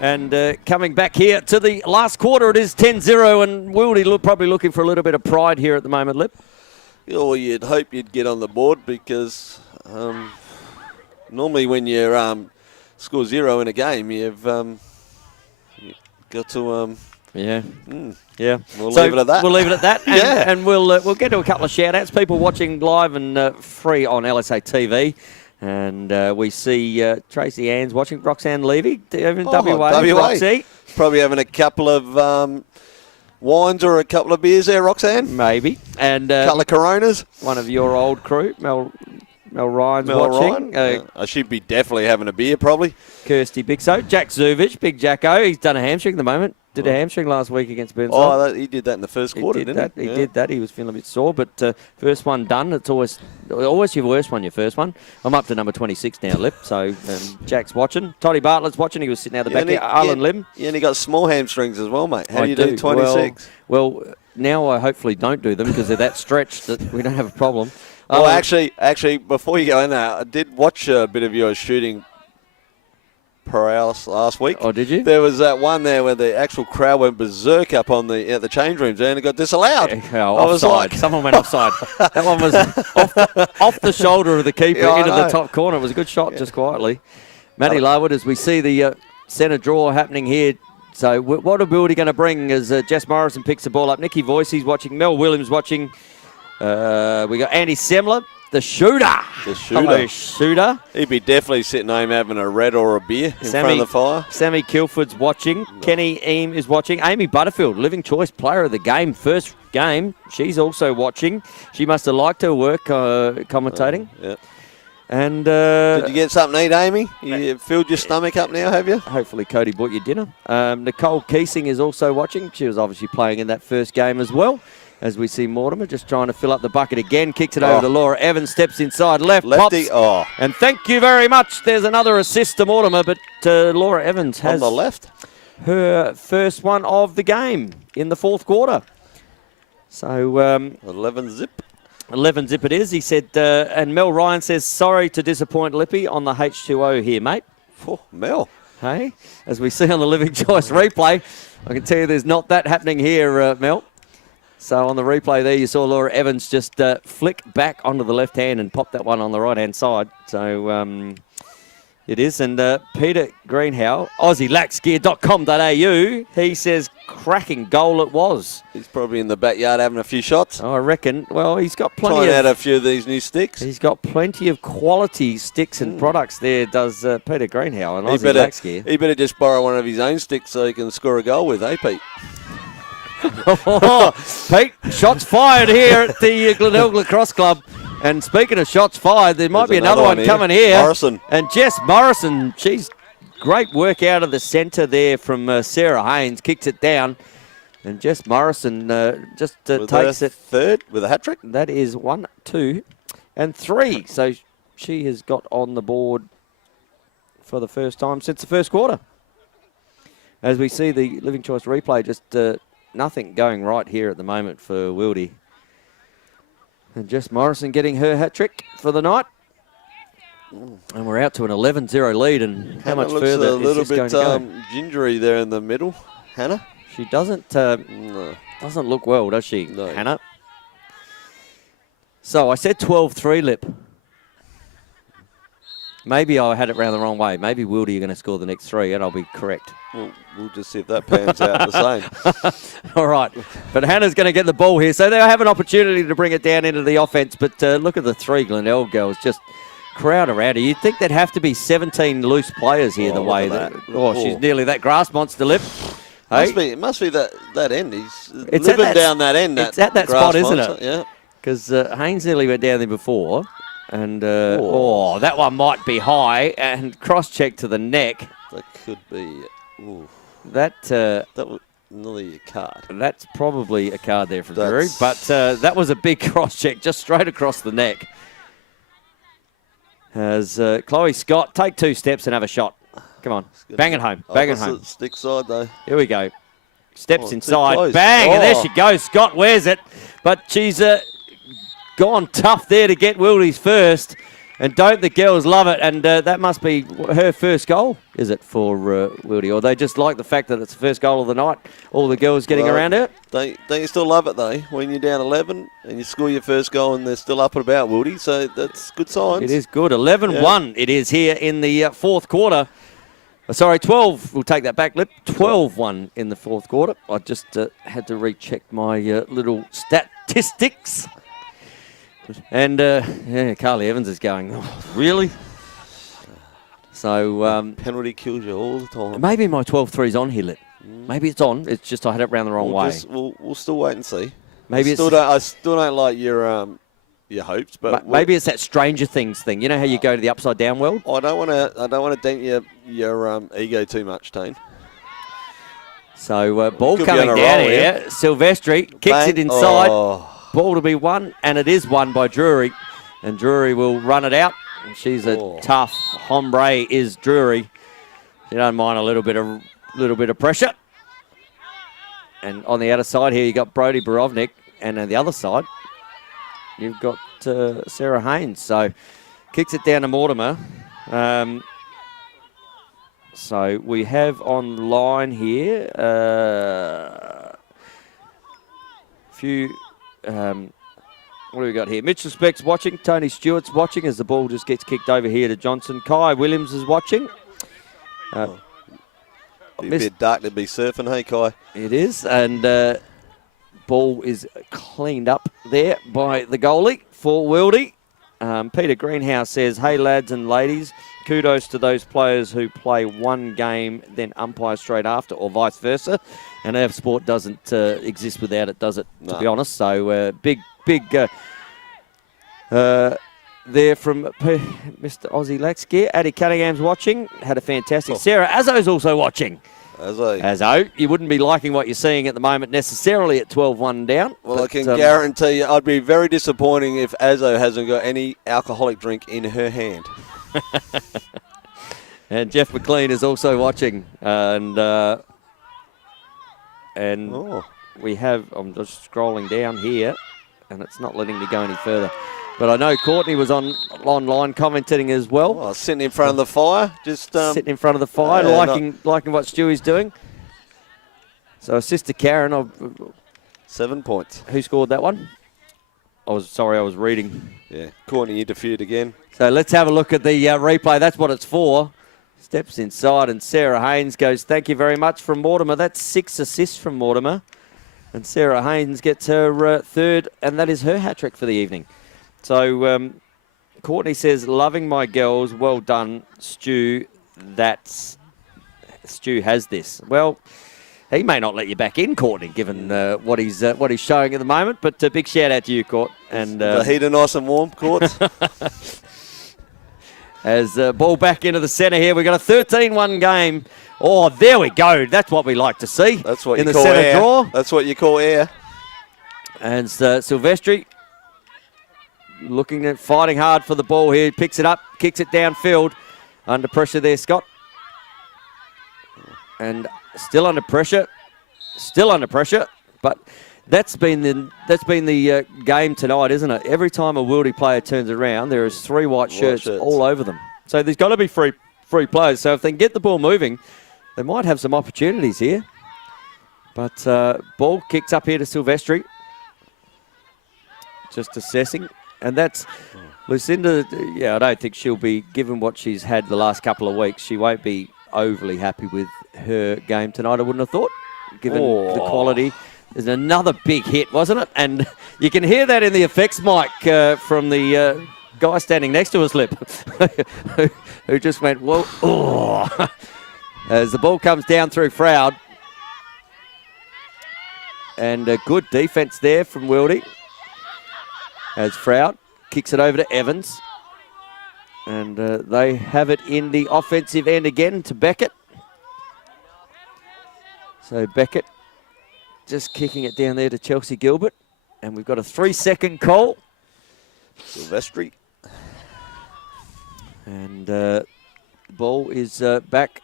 And coming back here to the last quarter, it is 10-0, and Wildy probably looking for a little bit of pride here at the moment, Lip. Yeah, well, you'd hope you'd get on the board because normally when you score 0 in a game, you've got to... Yeah. We'll leave it at that. We'll leave it at that. And, yeah. And we'll get to a couple of shout-outs. People watching live and free on LSA TV. And we see Tracy Ann's watching. Roxanne Levy, WA. Roxy. Probably having a couple of wines or a couple of beers there, Roxanne. Maybe. And a couple of Coronas. One of your old crew, Mel Ryan's watching. I should be definitely having a beer, probably. Kirsty Bixo. Jack Zuvich, Big Jacko. He's done a hamstring at the moment. Did a hamstring last week against Burnside. He did that in the first quarter, didn't he? He did that. He was feeling a bit sore, but first one done. It's always your worst one, your first one. I'm up to number 26 now, Lip. So Jack's watching. Toddy Bartlett's watching. He was sitting out the back here. Arlen Lim. Yeah, and he got small hamstrings as well, mate. How do you do 26? Well, now I hopefully don't do them because they're that stretched that we don't have a problem. Well, actually, before you go in there, I did watch a bit of your shooting prowess last week. Oh, did you? There was that one there where the actual crowd went berserk up on the change rooms there and it got disallowed. Offside. Someone went offside. That one was off the shoulder of the keeper into the top corner. It was a good shot, just quietly. Matty Larwood, as we see the centre draw happening here. So what ability going to bring as Jess Morrison picks the ball up? Nicky Voicey's watching. Mel Williams watching. We got Andy Semler. The shooter. Hello, shooter. He'd be definitely sitting home having a red or a beer in front of the fire. Sammy Kilford's watching. Kenny Eam is watching. Amy Butterfield, living choice player of the game, first game. She's also watching. She must have liked her work commentating. Yeah. And Did you get something to eat, Amy? You filled your stomach up now, have you? hopefully Cody bought you dinner. Nicole Keesing is also watching. She was obviously playing in that first game as well. As we see Mortimer just trying to fill up the bucket again. Kicks it over to Laura Evans. Steps inside left. Lefty. Pops. Oh, And thank you very much. There's another assist to Mortimer, but Laura Evans has on the left. her first one of the game in the fourth quarter. So 11 zip. 11 zip it is. He said, and Mel Ryan says, sorry to disappoint Lippy on the H2O here, mate. Oh, Mel. Hey, as we see on the Living Choice replay, I can tell you there's not that happening here, Mel. So on the replay there, you saw Laura Evans just flick back onto the left hand and pop that one on the right-hand side. So it is. And Peter Greenhow, AussieLaxGear.com.au, he says, cracking goal it was. He's probably in the backyard having a few shots. I reckon. Well, he's got plenty Trying out of... a few of these new sticks. He's got plenty of quality sticks and products there, does Peter Greenhow and He Aussie Lax Gear. better just borrow one of his own sticks so he can score a goal with, eh, Pete? Pete, shots fired here at the Glenelg Lacrosse Club. And speaking of shots fired, there might There's be another one here. coming here. Morrison. And Jess Morrison, she's great work out of the centre there from Sarah Haynes, kicks it down. And Jess Morrison just With takes her it. third with a hat-trick. That is 1, 2, and 3. So she has got on the board for the first time since the first quarter. As we see the Living Choice replay, just nothing going right here at the moment for Wildy. And Jess Morrison getting her hat-trick for the night. And we're out to an 11-0 lead. And how Hannah much looks further a little is this bit going to go? gingery there in the middle. Hannah? She doesn't No. doesn't look well, does she, No. Hannah? So I said 12-3, Lip. Maybe I had it round the wrong way. Maybe Wildy are going to score the next 3, and I'll be correct. Well, we'll just see if that pans out the same. All right. But Hannah's going to get the ball here. So they'll have an opportunity to bring it down into the offense. But look at the 3 Glenelg girls just crowd around her. You'd think there'd have to be 17 loose players here the look way at that. that. Oh, she's nearly that grass monster, Lip. Hey? It must be that end. He's It's at living that- down that end. it's at that grass spot, isn't monster. it? Yeah. Because Haynes nearly went down there before. And, that one might be high. And cross-check to the neck. That could be. Ooh, That was nearly a card. That's probably a card there from That's- Drury. But that was a big cross-check just straight across the neck. As Chloe Scott, take 2 steps and have a shot. Come on. Bang it home. Bang it home. Opposite stick side, though. Here we go. Steps too inside. close. Bang. And there Oh. she goes. Scott wears it. But she's gone tough there to get Wildy's first. And don't the girls love it? And that must be her first goal, is it, for Wildy? Or they just like the fact that it's the first goal of the night, all the girls getting Well, around her? Don't you still love it, though, when you're down 11 and you score your first goal and they're still up and about, Wildy? So that's good signs. It is good. 11-1 it is here in the fourth quarter. Sorry, 12. We'll take that back, Lip. 12-1 in the fourth quarter. I just had to recheck my little statistics. And, Carly Evans is going, oh, really? So Penalty kills you all the time. maybe my 12-3's on here, Lip. Maybe it's on. It's just I had it round the wrong way. We'll still wait and see. Maybe I still don't like your hopes, but maybe it's that Stranger Things thing. You know how you go to the upside down world? I don't want to dent your ego too much, Tane. So ball Could be coming on a down roll here. Silvestri kicks Bang. it inside. Oh. Ball to be won, and it is won by Drury. And Drury will run it out. And she's a tough hombre, is Drury. She don't mind a little bit of pressure. And on the outer side here, you got Brodie Borovnik, and on the other side, you've got Sarah Haynes. So kicks it down to Mortimer. So we have online here few. What do we got here? Mitchell Speck's watching. Tony Stewart's watching as the ball just gets kicked over here to Johnson. Kai Williams is watching. Be a bit dark to be surfing, hey, Kai? It is, and ball is cleaned up there by the goalie for Wildy. Peter Greenhouse says, hey, lads and ladies, kudos to those players who play one game, then umpire straight after, or vice versa. And our sport doesn't exist without it, does it, to be honest? So big there from Mr. Aussie Lex Gear. Addie Cunningham's watching. Had a fantastic. Sarah Azzo's also watching. Azzo, you wouldn't be liking what you're seeing at the moment necessarily at 12-1 down. Well, I can guarantee you I'd be very disappointing if Azzo hasn't got any alcoholic drink in her hand. And Jeff McLean is also watching. And we have, I'm just scrolling down here, and it's not letting me go any further. But I know Courtney was online commentating as well. Oh, sitting in front of the fire. Just sitting in front of the fire, liking what Stewie's doing. So sister Karen, 7 points. Who scored that one? I was reading. Yeah, Courtney interfered again. So let's have a look at the replay. That's what it's for. Steps inside, and Sarah Haynes goes, thank you very much from Mortimer. That's 6 assists from Mortimer. And Sarah Haynes gets her third, and that is her hat-trick for the evening. So Courtney says, loving my girls. Well done, Stu. Stu has this. Well, he may not let you back in, Courtney, given what he's showing at the moment. But a big shout-out to you, Court. And the heater nice and warm, Court. As ball back into the centre here. We've got a 13-1 game. Oh, there we go. That's what we like to see. That's what in you the call centre air. draw. That's what you call air. And Silvestri looking at fighting hard for the ball here. Picks it up, kicks it downfield. Under pressure there, Scott. And still under pressure. Still under pressure. But that's been the game tonight, isn't it? Every time a Wildy player turns around, there is 3 white shirts all over them. So there's got to be free players. So if they can get the ball moving, they might have some opportunities here. But ball kicked up here to Silvestri. Just assessing. And that's Lucinda. Yeah, I don't think she'll be, given what she's had the last couple of weeks, she won't be overly happy with her game tonight, I wouldn't have thought, given the quality. There's another big hit, wasn't it? And you can hear that in the effects mic from the guy standing next to us, Lip, who just went, whoa, oh. As the ball comes down through Froud. And a good defence there from Wildy. As Froud kicks it over to Evans. And they have it in the offensive end again to Beckett. So Beckett just kicking it down there to Chelsea Gilbert. And we've got a 3-second call. Silvestri. And the ball is back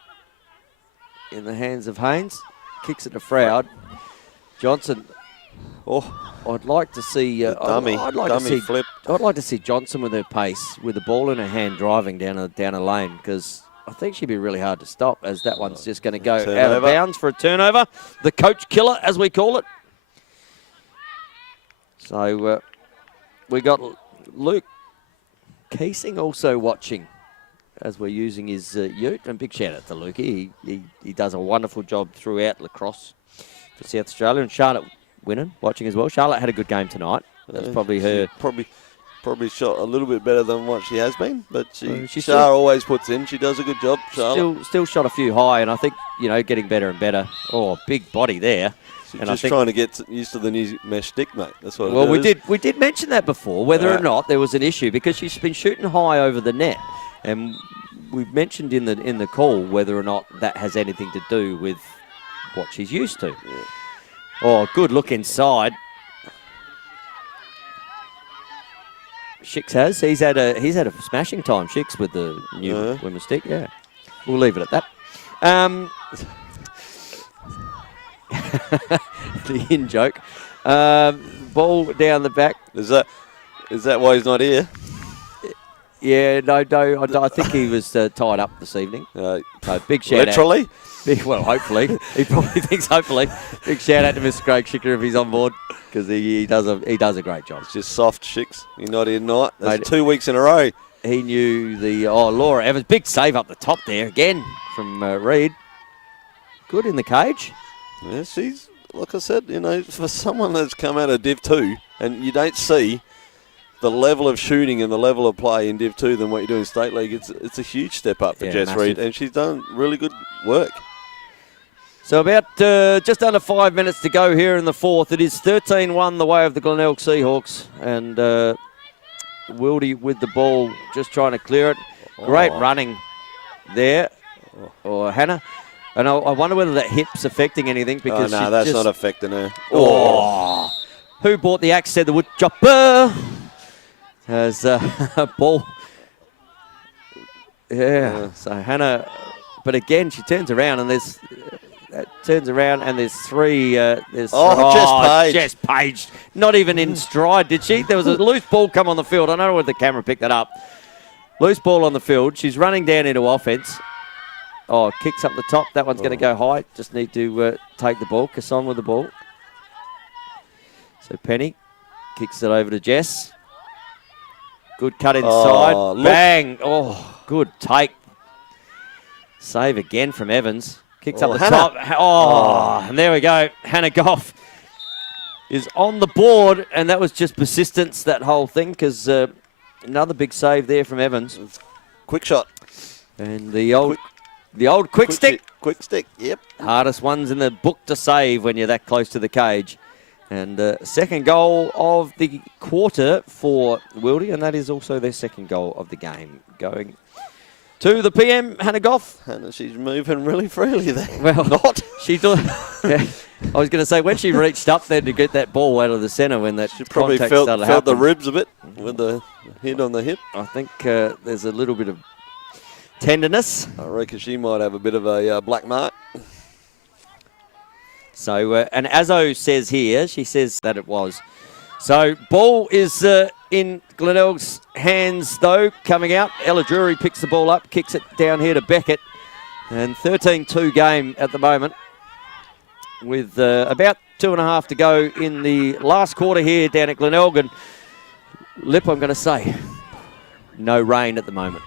in the hands of Haynes. Kicks it to Froud. Johnson. Oh, I'd like to see. I'd like to see Johnson with her pace, with the ball in her hand, driving down a lane, because I think she'd be really hard to stop, as that one's just going to go out of bounds for a turnover. The coach killer, as we call it. So we got Luke Keesing also watching, as we're using his ute. And big shout out to Luke. He does a wonderful job throughout lacrosse for South Australia. And Charlotte Winnan watching as well. Charlotte had a good game tonight. That's probably her. Probably shot a little bit better than what she has been, but she always puts in. She does a good job. Still shot a few high, and I think, getting better and better. Oh, big body there. She's just trying to get used to the new mesh stick, mate. That's what. Well, we did mention that before, whether or not there was an issue, because she's been shooting high over the net, and we've mentioned in the call whether or not that has anything to do with what she's used to. Yeah. Oh, good look inside. Shix has. He's had a smashing time, Shix, with the new women's stick. Yeah, we'll leave it at that. The in joke. Ball down the back. Is that why he's not here? Yeah, no. I think he was tied up this evening. So big shout literally? Out. Well, hopefully. He probably thinks hopefully. Big shout out to Mr. Craig Schicker if he's on board, because he does a great job. It's just soft, Shix. You're not here tonight. That's 2 weeks in a row. He knew Laura Evans. Big save up the top there again from Reed. Good in the cage. Yeah, she's, like I said, for someone that's come out of Div 2, and you don't see the level of shooting and the level of play in Div 2 than what you do in State League, it's a huge step up for Jess Reed, and she's done really good work. So about just under 5 minutes to go here in the fourth. It is 13-1 the way of the Glenelg Seahawks, and Wildy with the ball, just trying to clear it. Great running there, or Hannah. And I wonder whether that hip's affecting anything because no, that's not affecting her. Oh. Who bought the axe, said the wood chopper. Has a ball. Yeah, so Hannah, but again, she turns around and there's three. Jess Page. Not even in stride, did she? There was a loose ball come on the field. I don't know whether the camera picked that up. Loose ball on the field. She's running down into offense. Oh, kicks up the top. That one's going to go high. Just need to take the ball. Casson with the ball. So Penny kicks it over to Jess. Good cut inside. Bang. Oh, good take. Save again from Evans. Kicks up the top. And there we go. Hannah Goff is on the board, and that was just persistence, that whole thing, because another big save there from Evans. Quick shot. And the old quick stick. Quick stick, yep. Hardest ones in the book to save when you're that close to the cage. And second goal of the quarter for Wildy, and that is also their second goal of the game. Going to the PM, Hannah Goff. Hannah, she's moving really freely there. Well, not. She thought. Yeah, I was going to say, when she reached up there to get that ball out of the centre, when that she probably felt the ribs a bit with the hit on the hip. I think there's a little bit of tenderness. I reckon she might have a bit of a black mark. So, and Azzo says here, she says that it was. So, ball is in Glenelg's hands, though, coming out. Ella Drury picks the ball up, kicks it down here to Beckett. And 13-2 game at the moment, with about 2.5 to go in the last quarter here down at Glenelg. And Lip, I'm going to say, no rain at the moment.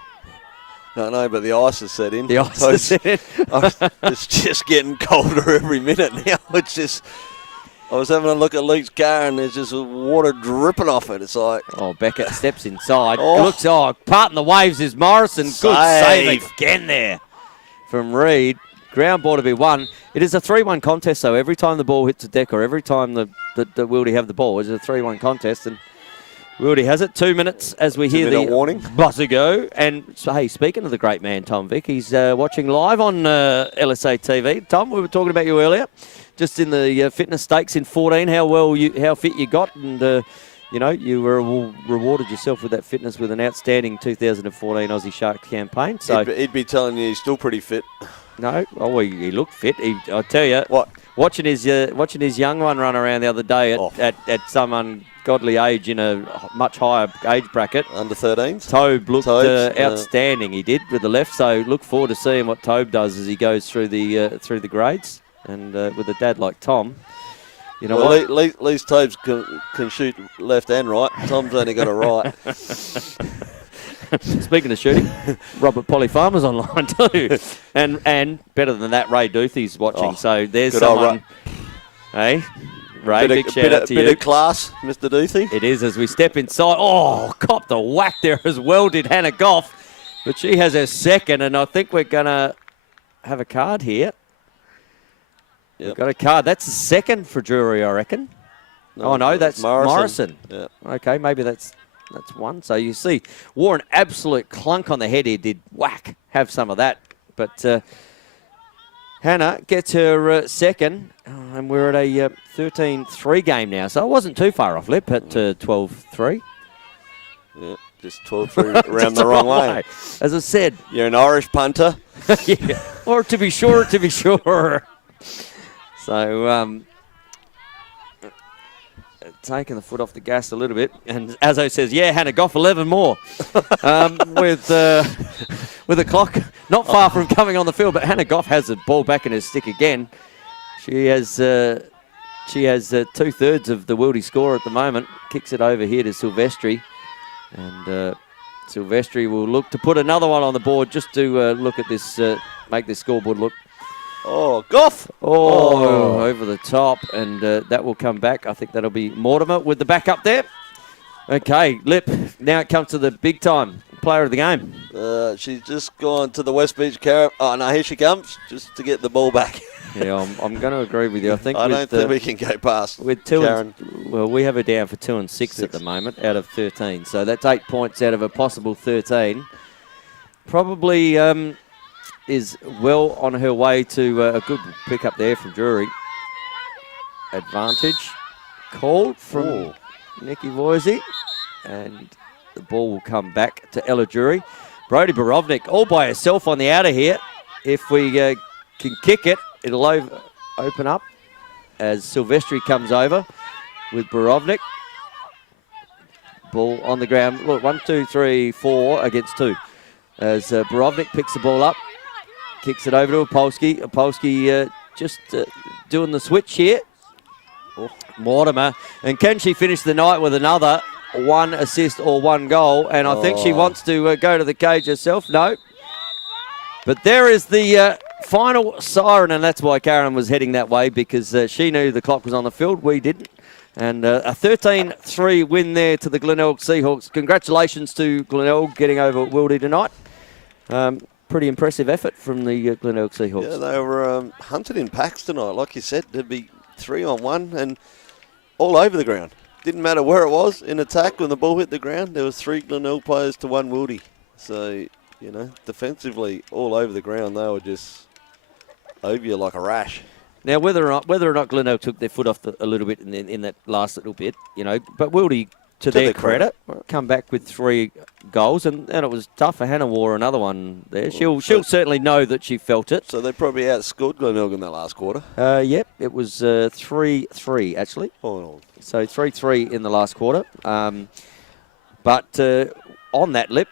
No, but the ice has set in. The ice has set in. It's just getting colder every minute now. It's just, I was having a look at Luke's car and there's just water dripping off it. It's like... Oh, Beckett steps inside. Looks, parting the waves is Morrison. Good save again there from Reed. Ground ball to be won. It is a 3-1 contest, though. Every time the ball hits the deck or every time the Wildy have the ball, it's a 3-1 contest. And Wildy has it. 2 minutes as we hear the warning buzzer go. And so, hey, speaking of the great man, Tom Vick, he's watching live on LSA TV. Tom, we were talking about you earlier, just in the fitness stakes in 14, how fit you got, and you were rewarded yourself with that fitness with an outstanding 2014 Aussie Sharks campaign. So he'd be telling you he's still pretty fit. No, he looked fit. I tell you, watching his young one run around the other day at some ungodly age in a much higher age bracket. Under 13s. Tobe looked outstanding. He did with the left. So look forward to seeing what Tobe does as he goes through the grades. And with a dad like Tom, you know what? At least Tobe can shoot left and right. Tom's only got a right. Speaking of shooting, Robert Polyfarmer's online too. And better than that, Ray Doothy's watching. So there's someone. Hey, Ray, big shout out to you. Bit of class, Mr. Doothy. It is as we step inside. Oh, copped a whack there as well did Hannah Goff. But she has her second, and I think we're going to have a card here. Yep. We've got a card. That's a second for Drury, I reckon. No, that's Morrison. Yeah. Okay, maybe that's one. So you see, wore an absolute clunk on the head here. Did whack, have some of that. But Hannah gets her second, and we're at a 13-3 game now. So it wasn't too far off, Lip, at 12-3. Yeah, just 12-3 around the wrong way. As I said. You're an Irish punter. Yeah, or to be sure. So, taking the foot off the gas a little bit. And Azzo says, yeah, Hannah Goff, 11 more. With the clock not far from coming on the field. But Hannah Goff has the ball back in her stick again. She has 2/3 of the Wildy score at the moment. Kicks it over here to Silvestri. And Silvestri will look to put another one on the board just to look at this, make this scoreboard look. Oh, Goff! Oh, over the top, and that will come back. I think that'll be Mortimer with the backup there. Okay, Lip, now it comes to the big time player of the game. She's just gone to the West Beach Carrot. Oh, no, here she comes, just to get the ball back. Yeah, I'm going to agree with you. I think I with, don't think we can go past with 2 Karen. well, we have her down for 2 and 6 at the moment out of 13. So that's 8 points out of a possible 13. Probably is well on her way to a good pick up there from Drury. Advantage called from Nikki Voisey, and the ball will come back to Ella Drury. Brodie Borovnik all by herself on the outer here. If we can kick it, it'll open up as Silvestri comes over with Borovnik. Ball on the ground. Look, 1, 2, 3, 4 against 2. As Borovnik picks the ball up, kicks it over to Opolski. Opolski just doing the switch here. Mortimer. And can she finish the night with another 1 assist or 1 goal? And I think she wants to go to the cage herself. No. But there is the final siren, and that's why Karen was heading that way, because she knew the clock was on the field. We didn't. And a 13-3 win there to the Glenelg Seahawks. Congratulations to Glenelg getting over Wildy tonight. Pretty impressive effort from the Glenelg Seahawks. Yeah, they were hunted in packs tonight. Like you said, there'd be 3-on-1 and all over the ground. Didn't matter where it was in attack. When the ball hit the ground, there was 3 Glenelg players to 1 Wildy. So, you know, defensively all over the ground, they were just over you like a rash. Now, whether or not Glenelg took their foot off a little bit in that last little bit, you know, but Wildy, to their credit, come back with 3 goals, and it was tough for Hannah War, another one there. She'll certainly know that she felt it. So they probably outscored Glenelg in that last quarter. Yep, it was 3-3 actually. Oh. So 3-3 in the last quarter. But on that lip,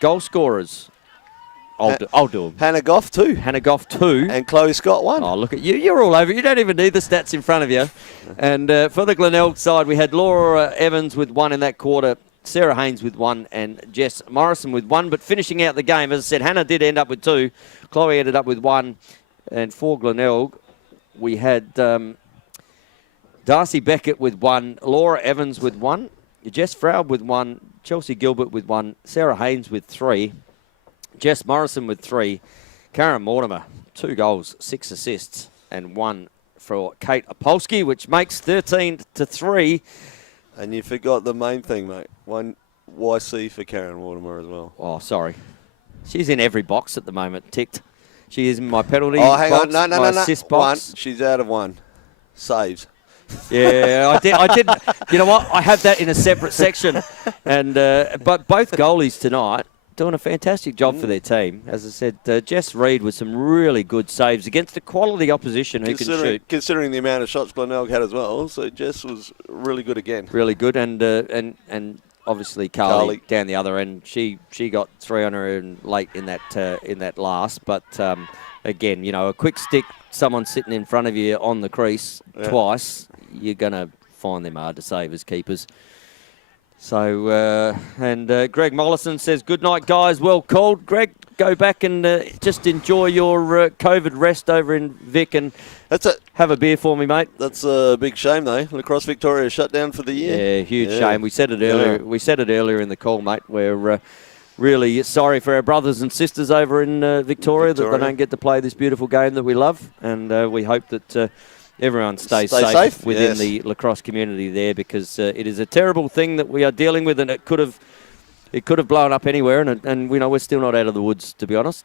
goal scorers. I'll do them. Hannah Goff 2. Hannah Goff 2. And Chloe Scott 1. Oh, look at you. You're all over. You don't even need the stats in front of you. And for the Glenelg side, we had Laura Evans with 1 in that quarter, Sarah Haynes with 1, and Jess Morrison with 1. But finishing out the game, as I said, Hannah did end up with 2. Chloe ended up with 1. And for Glenelg, we had Darcy Beckett with 1, Laura Evans with 1, Jess Fraub with 1, Chelsea Gilbert with 1, Sarah Haynes with 3, Jess Morrison with 3, Karen Mortimer, 2 goals, 6 assists, and 1 for Kate Opolski, which makes 13-3. And you forgot the main thing, mate. 1 YC for Karen Mortimer as well. Oh, sorry. She's in every box at the moment, ticked. She is in my penalty hang box, on. No. assist box. 1. She's out of 1. Saves. Yeah, I did. You know what? I have that in a separate section. And but both goalies tonight doing a fantastic job for their team. As I said, Jess Reid with some really good saves against a quality opposition who can shoot. Considering the amount of shots Glenelg had as well, so Jess was really good again. Really good, and obviously Carly down the other end. She got 300 late in that last, but again, you know, a quick stick, someone sitting in front of you on the crease twice, you're gonna find them hard to save as keepers. So, Greg Mollison says, good night, guys. Well called. Greg, go back and just enjoy your COVID rest over in Vic and have a beer for me, mate. That's a big shame, though. Lacrosse Victoria shut down for the year. Yeah, huge shame. We said it earlier. Yeah. We said it earlier in the call, mate. We're really sorry for our brothers and sisters over in Victoria that they don't get to play this beautiful game that we love. And we hope that everyone stays safe within the lacrosse community there, because it is a terrible thing that we are dealing with, and it could have blown up anywhere, and we know we're still not out of the woods, to be honest,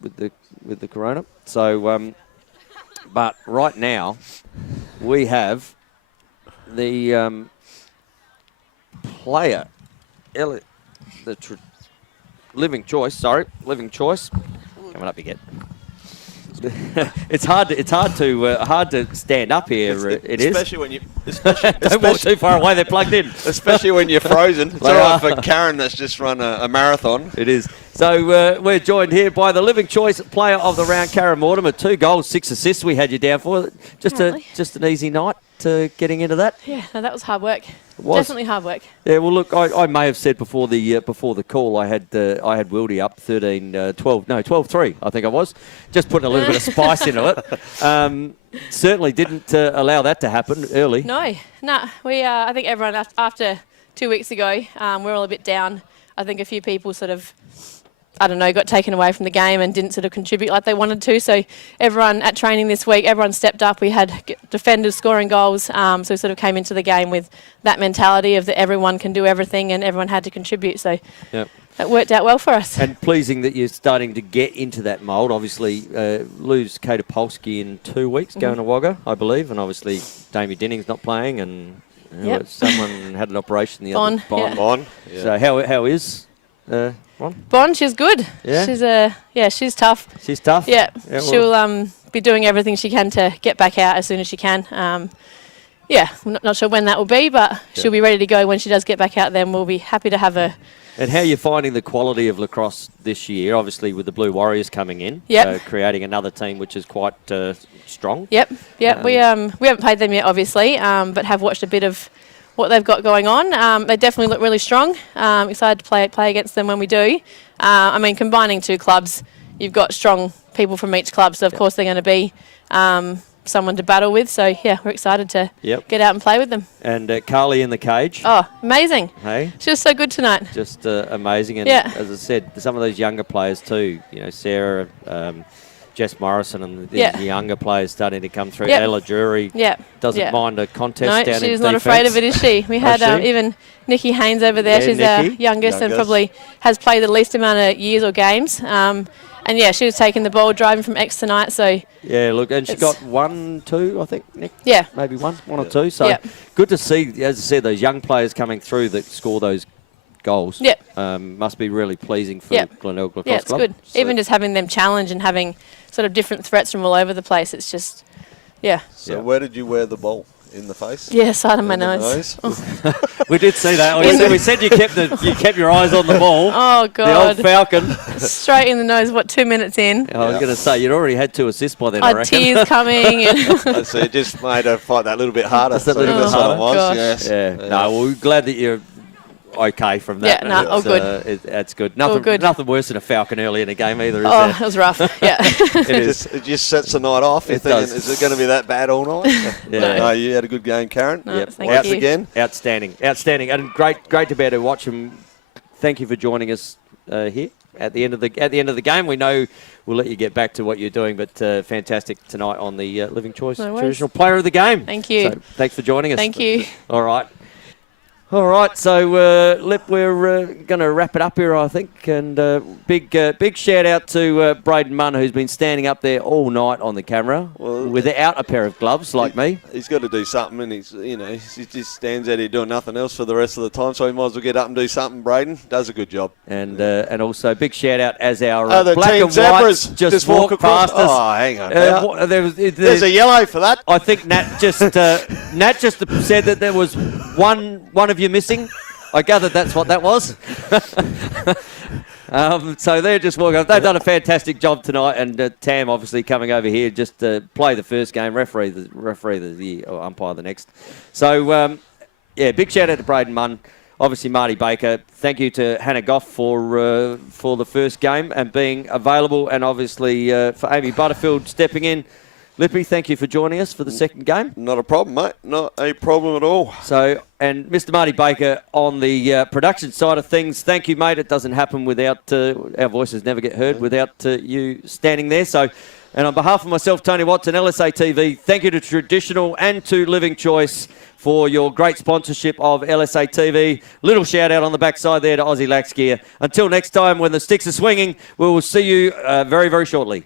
with the corona. So, but right now we have the player, living choice coming up again. It's hard to stand up here. Especially when you don't walk too far away. They're plugged in. Especially when you're frozen. It's all right for Karen that's just run a marathon. It is. So we're joined here by the living choice player of the round, Karen Mortimer. 2 goals, 6 assists. We had you down for just an easy night getting into that. Yeah, no, that was hard work. Definitely hard work. Yeah, well, look, I may have said before the call I had Wildy up 12-3, I think I was. Just putting a little bit of spice into it. Certainly didn't allow that to happen early. No. We I think everyone after 2 weeks ago, we're all a bit down. I think a few people sort of I don't know, got taken away from the game and didn't sort of contribute like they wanted to. So everyone at training this week, everyone stepped up. We had defenders scoring goals. So we sort of came into the game with that mentality of that everyone can do everything and everyone had to contribute. So Yep. it worked out well for us. And pleasing that you're starting to get into that mould. Obviously, lose Kata Polsky in 2 weeks, going to Wagga, I believe. And obviously, Damie Dinning's not playing. And someone had an operation the other Bon. On. Yeah. So how is Ron? Bon, she's good. Yeah? She's tough. She's tough? Yeah, well, she'll be doing everything she can to get back out as soon as she can. I'm not sure when that will be, but she'll be ready to go when she does get back out. Then we'll be happy to have her. And how are you finding the quality of lacrosse this year? Obviously, with the Blue Warriors coming in, Yep. so creating another team which is quite strong. Yep. We haven't played them yet, obviously, but have watched a bit of what they've got going on. They definitely look really strong. Excited to play against them when we do. I mean, combining two clubs, you've got strong people from each club, so of course they're going to be someone to battle with. So yeah, we're excited to get out and play with them. And Carly in the cage. Oh, amazing! Hey, She was so good tonight. just amazing. And Yeah. as I said, some of those younger players too. You know, Sarah, Jess Morrison, and these Yeah. younger players starting to come through. Yep. Ella Drury Yeah. doesn't mind a contest No, down in she's not afraid of it, is she? We had she? even Nikki Haynes over there. Yeah, She's our Nikki. youngest and Youngest. probably has played the least amount of years or games. And yeah, she was taking the ball, driving from X tonight. So Yeah, look, and she It's- got 1, 2, I think, Nick. yeah, Maybe one or two. So Yep. good to see, as I said, those young players coming through that score those goals. Yep. Must be really pleasing for Yep. Glenelg Lacrosse yeah, it's Club. good. Even just having them challenge and having sort of different threats from all over the place. It's just, yeah, So Yeah. where did you wear the ball? In the face? yeah, side of my In the nose. We did see that. In We said you kept your eyes on the ball. Oh The old God, Falcon. straight in the nose. What, 2 minutes in? I was going to say, you'd already had 2 assists by then, I I had reckon. tears coming. And I see. It just made her fight that little bit harder. Just a little bit that's what harder. it was. Gosh. Yes. Yeah. No, well, we're glad that you're okay from that. Yeah, no, all good. That's good. Nothing, good. nothing worse than a Falcon early in a game either, is oh, there? it was rough. Yeah. It just sets the night off. You're It thinking, does. is it going to be that bad all night? Yeah. No, you had a good game, Karen. No, Yep. thank Out you. again. Outstanding. And great to be able to watch him. Thank you for joining us here at the end of the game. We know we'll let you get back to what you're doing, but fantastic tonight on the Living Choice No worries. Traditional Player of the Game. Thank you. So thanks for joining us. Thank you. All right. So we're going to wrap it up here, I think. And big shout out to Braden Munn, who's been standing up there all night on the camera without a pair of gloves, like me. He's got to do something, and he just stands out here doing nothing else for the rest of the time. So he might as well get up and do something. Braden does a good job. And also big shout out as our The black team and zebras whites just walk across. past us. Oh, hang on. There's a yellow for that. I think Nat just said that there was one of you missing. I gathered that's what that was. So they're just walking up. They've done a fantastic job tonight, and Tam obviously coming over here just to play the first game, referee or umpire the next. So big shout out to Braden Munn. Obviously, Marty Baker. Thank you to Hannah Goff for the first game and being available, and obviously for Amy Butterfield stepping in. Lippy, thank you for joining us for the second game. Not a problem, mate. Not a problem at all. So, and Mr. Marty Baker on the production side of things, thank you, mate. It doesn't happen without, our voices never get heard without you standing there. So, and on behalf of myself, Tony Watts and LSA TV, thank you to Traditional and to Living Choice for your great sponsorship of LSA TV. Little shout out on the backside there to Aussie Lax Gear. Until next time, when the sticks are swinging, we will see you very, very shortly.